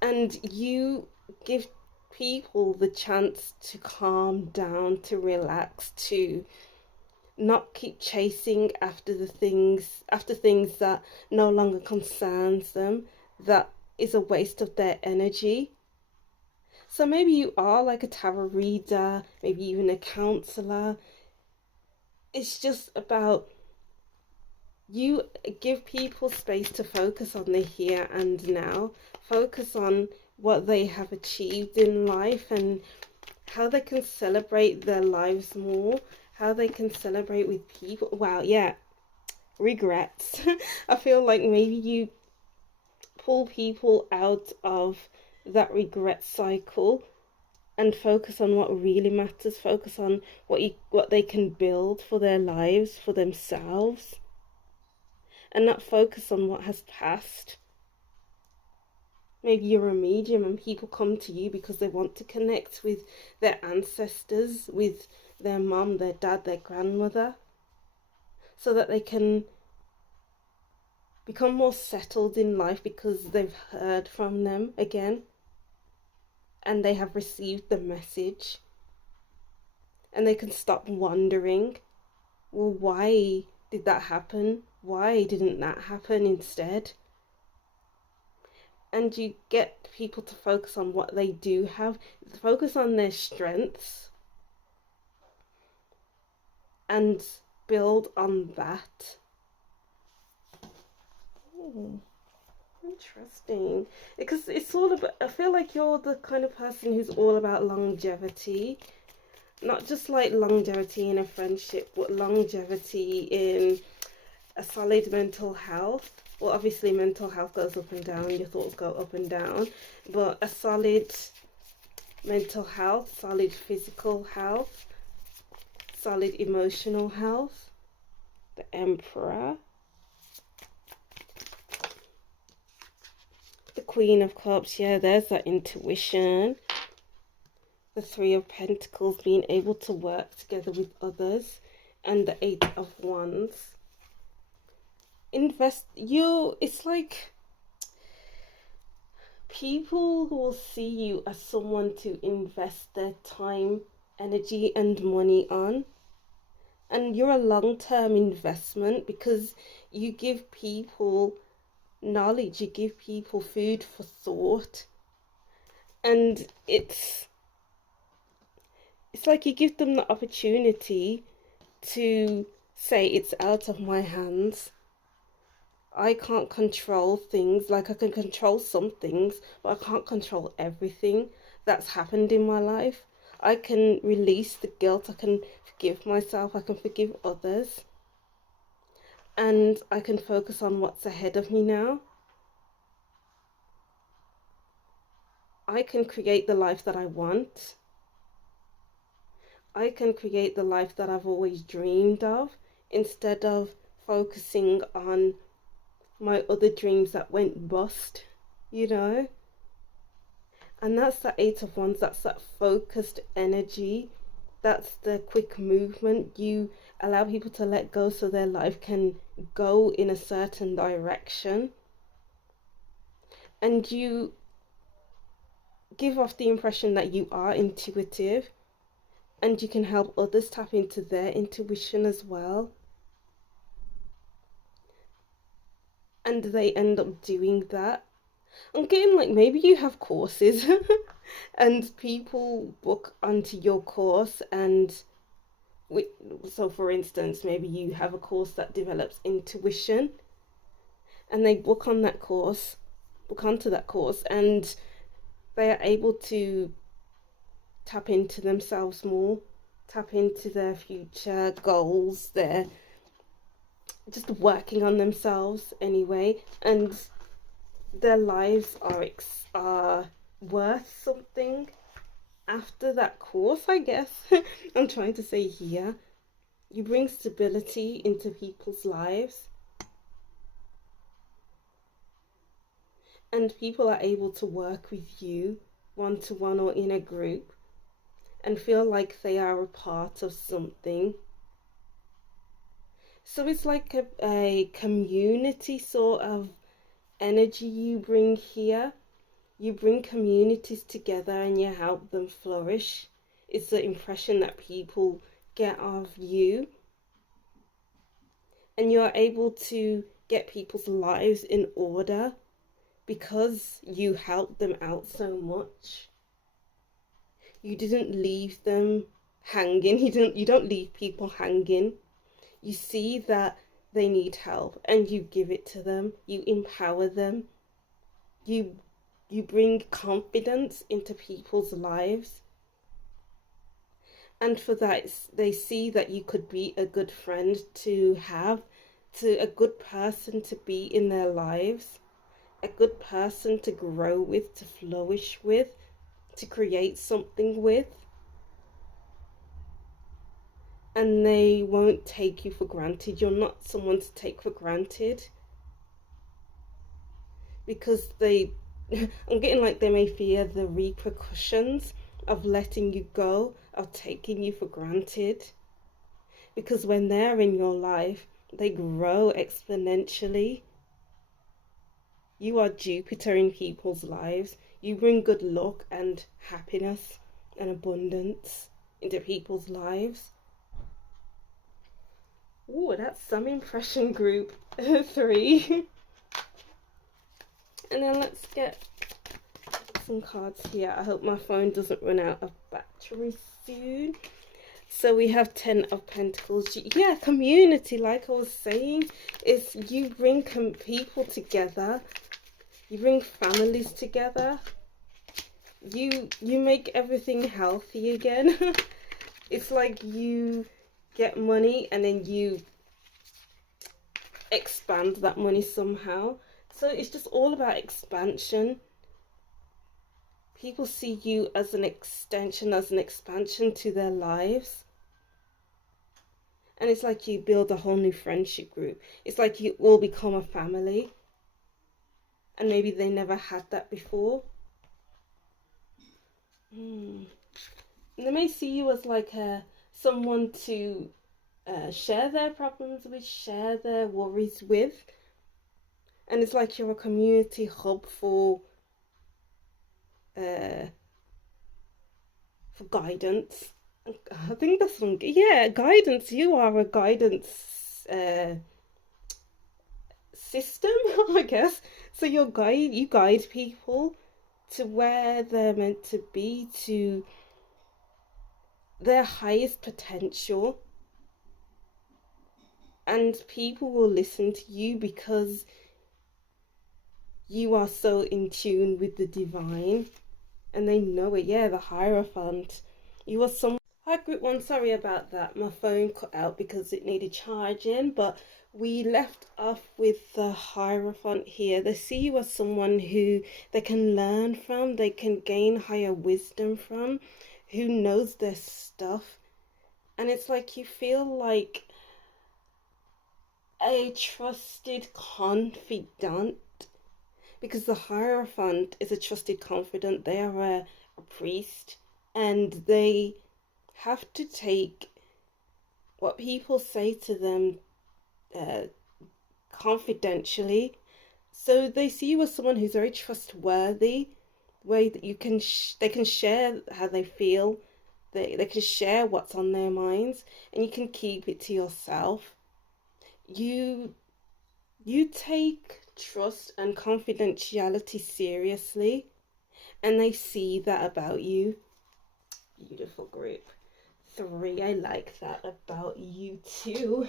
And you give people the chance to calm down, to relax, to not keep chasing after things that no longer concerns them, that is a waste of their energy. So maybe you are like a tarot reader, maybe even a counselor. It's just about you give people space to focus on the here and now, focus on what they have achieved in life and how they can celebrate their lives more, how they can celebrate with people. Wow, yeah, regrets. I feel like maybe you pull people out of that regret cycle and focus on what really matters, focus on what they can build for their lives, for themselves, and not focus on what has passed. Maybe you're a medium and people come to you because they want to connect with their ancestors, with their mom, their dad, their grandmother, so that they can become more settled in life because they've heard from them again and they have received the message, and they can stop wondering, well, why did that happen? Why didn't that happen instead? And you get people to focus on what they do have, focus on their strengths and build on that. Interesting. Because it's all about, I feel like you're the kind of person who's all about longevity. Not just like longevity in a friendship, but longevity in a solid mental health. Well, obviously mental health goes up and down, your thoughts go up and down, but a solid mental health, solid physical health, solid emotional health. The Emperor. The Queen of Cups, yeah, there's that intuition. The Three of Pentacles, being able to work together with others. And the Eight of Wands. It's like people will see you as someone to invest their time, energy and money on, and you're a long-term investment because you give people knowledge, you give people food for thought, and it's like you give them the opportunity to say, it's out of my hands. I can't control things. Like, I can control some things, but I can't control everything that's happened in my life. I can release the guilt. I can forgive myself. I can forgive others. And I can focus on what's ahead of me now. I can create the life that I want. I can create the life that I've always dreamed of, instead of focusing on my other dreams that went bust, you know. And that's the Eight of Wands. That's that focused energy. That's the quick movement. You allow people to let go so their life can go in a certain direction, and you give off the impression that you are intuitive, and you can help others tap into their intuition as well. And they end up doing that. I'm getting like, maybe you have courses and people book onto your course, and so for instance, maybe you have a course that develops intuition, and they book onto that course, and they are able to tap into themselves more, tap into their future goals. They're just working on themselves anyway, and their lives are worth something after that course, I guess. I'm trying to say here, you bring stability into people's lives, and people are able to work with you one-to-one or in a group and feel like they are a part of something. So it's like a community sort of energy you bring here. You bring communities together and you help them flourish. It's the impression that people get of you. And you're able to get people's lives in order because you helped them out so much. You didn't leave them hanging. You don't leave people hanging. You see that they need help and you give it to them. You empower them. You bring confidence into people's lives. And for that, they see that you could be a good friend to have, to a good person to be in their lives. a good person to grow with, to flourish with, to create something with. And they won't take you for granted. You're not someone to take for granted, because I'm getting like they may fear the repercussions of letting you go, of taking you for granted. Because when they're in your life, they grow exponentially. You are Jupiter in people's lives. You bring good luck and happiness and abundance into people's lives. Ooh, that's some impression group 3. And then let's get some cards here. I hope my phone doesn't run out of battery soon. So we have 10 of Pentacles. Yeah, community, like I was saying, is you bring people together. You bring families together. You make everything healthy again. It's like you get money and then you expand that money somehow. So it's just all about expansion. People see you as an extension, as an expansion to their lives. And it's like you build a whole new friendship group. It's like you all become a family. And maybe they never had that before. And they may see you as like someone to share their problems with, share their worries with. And it's like you're a community hub for guidance. I think that's one. Yeah, guidance. You are a guidance system, I guess. So you guide people to where they're meant to be, to their highest potential. And people will listen to you because you are so in tune with the divine. And they know it. Yeah, the Hierophant. You are some. Hi group 1, sorry about that. My phone cut out because it needed charging. But we left off with the Hierophant here. They see you as someone who they can learn from. They can gain higher wisdom from. Who knows their stuff. And it's like you feel like a trusted confidant. Because the Hierophant is a trusted confidant. They are a priest, and they have to take what people say to them confidentially. So they see you as someone who's very trustworthy, where you can they can share how they feel. They can share what's on their minds, and you can keep it to yourself. You take trust and confidentiality seriously, and they see that about you. Beautiful group 3. I like that about you too.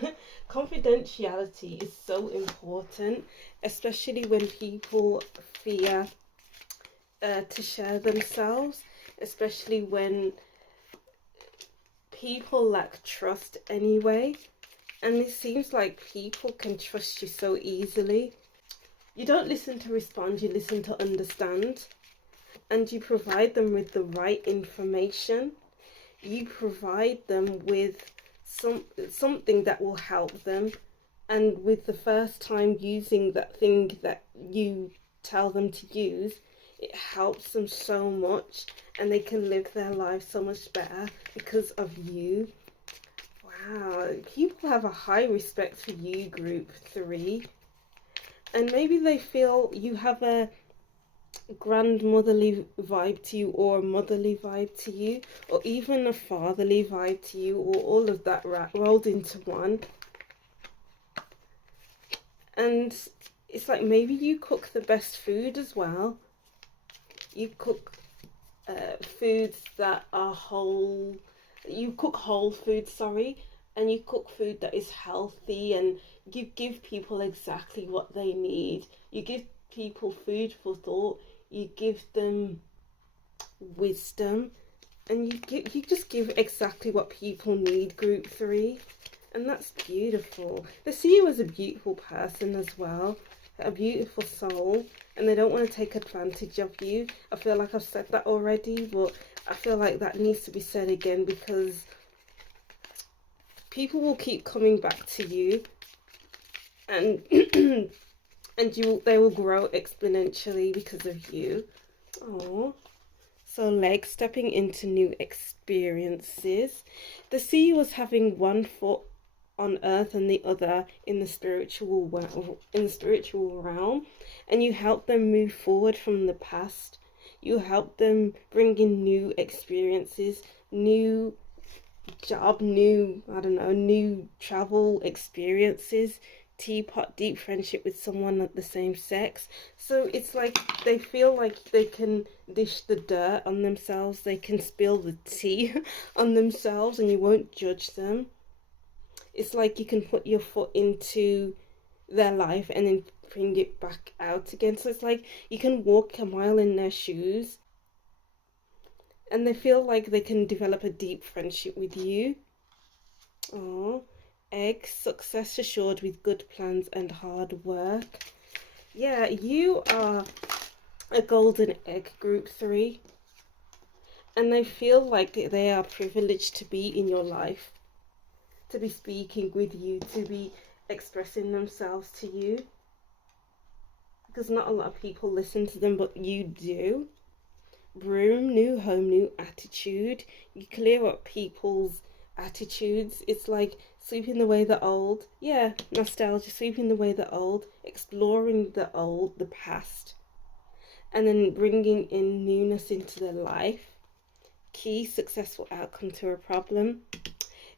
Confidentiality is so important, especially when people fear to share themselves, especially when people lack trust anyway. And it seems like people can trust you so easily. You don't listen to respond, you listen to understand. And you provide them with the right information. You provide them with something that will help them. And with the first time using that thing that you tell them to use, it helps them so much. And they can live their life so much better because of you. Wow, people have a high respect for you, group 3. And maybe they feel you have a grandmotherly vibe to you, or a motherly vibe to you, or even a fatherly vibe to you, or all of that rolled into one. And it's like maybe you cook the best food as well. You cook foods that are whole. You cook whole food, sorry. And you cook food that is healthy, and you give people exactly what they need. You give people food for thought. You give them wisdom, and you just give exactly what people need, group 3. And that's beautiful. They see you as a beautiful person as well, a beautiful soul, and they don't want to take advantage of you. I feel like I've said that already, but I feel like that needs to be said again, because people will keep coming back to you, and they will grow exponentially because of you. Oh, so leg, stepping into new experiences. They see you as having one foot on earth and the other in the spiritual realm, and you help them move forward from the past. You help them bring in new experiences, new job, new, I don't know, new travel experiences, teapot deep friendship with someone of the same sex. So it's like they feel like they can dish the dirt on themselves, they can spill the tea on themselves, and you won't judge them. It's like you can put your foot into their life and then bring it back out again. So it's like you can walk a mile in their shoes, and they feel like they can develop a deep friendship with you. Oh, egg, success assured with good plans and hard work. Yeah, you are a golden egg, group 3, and they feel like they are privileged to be in your life, to be speaking with you, to be expressing themselves to you, because not a lot of people listen to them, but you do. Broom, new home, new attitude. You clear up people's attitudes. It's like sweeping away the old. Yeah, nostalgia, sweeping away the old, exploring the old, the past, and then bringing in newness into their life. Key, successful outcome to a problem.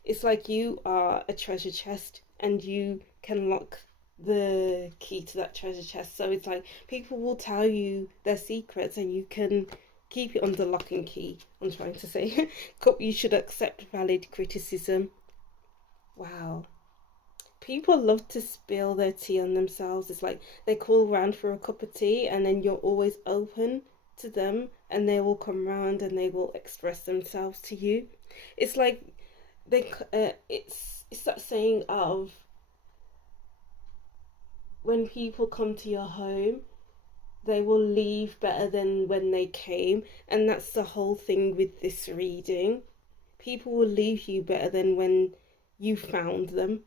It's like you are a treasure chest, and you can lock the key to that treasure chest. So it's like people will tell you their secrets, and you can keep it under lock and key. I'm trying to say. You should accept valid criticism. Wow. People love to spill their tea on themselves. It's like they call round for a cup of tea, and then you're always open to them, and they will come round and they will express themselves to you. It's like it's that saying of, when people come to your home, they will leave better than when they came. And that's the whole thing with this reading. People will leave you better than when you found them.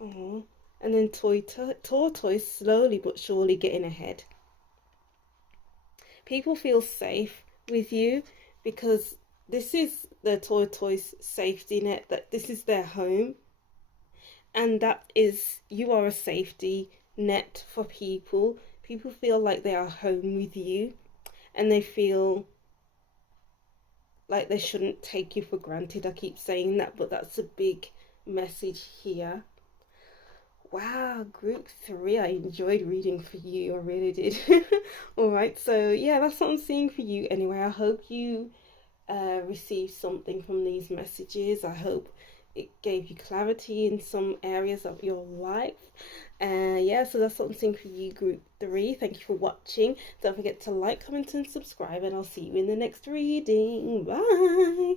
Oh, and then tortoise, slowly but surely getting ahead. People feel safe with you because this is the tortoise safety net, that this is their home, and that is, you are a safety net for people. People feel like they are home with you, and they feel like they shouldn't take you for granted. I keep saying that, but that's a big message here. Wow, group 3, I enjoyed reading for you, I really did. Alright, so yeah, that's what I'm seeing for you anyway. I hope you receive something from these messages. I hope it gave you clarity in some areas of your life. Yeah, so that's what I'm seeing for you, group 3. Thank you for watching. Don't forget to like, comment and subscribe, and I'll see you in the next reading. Bye.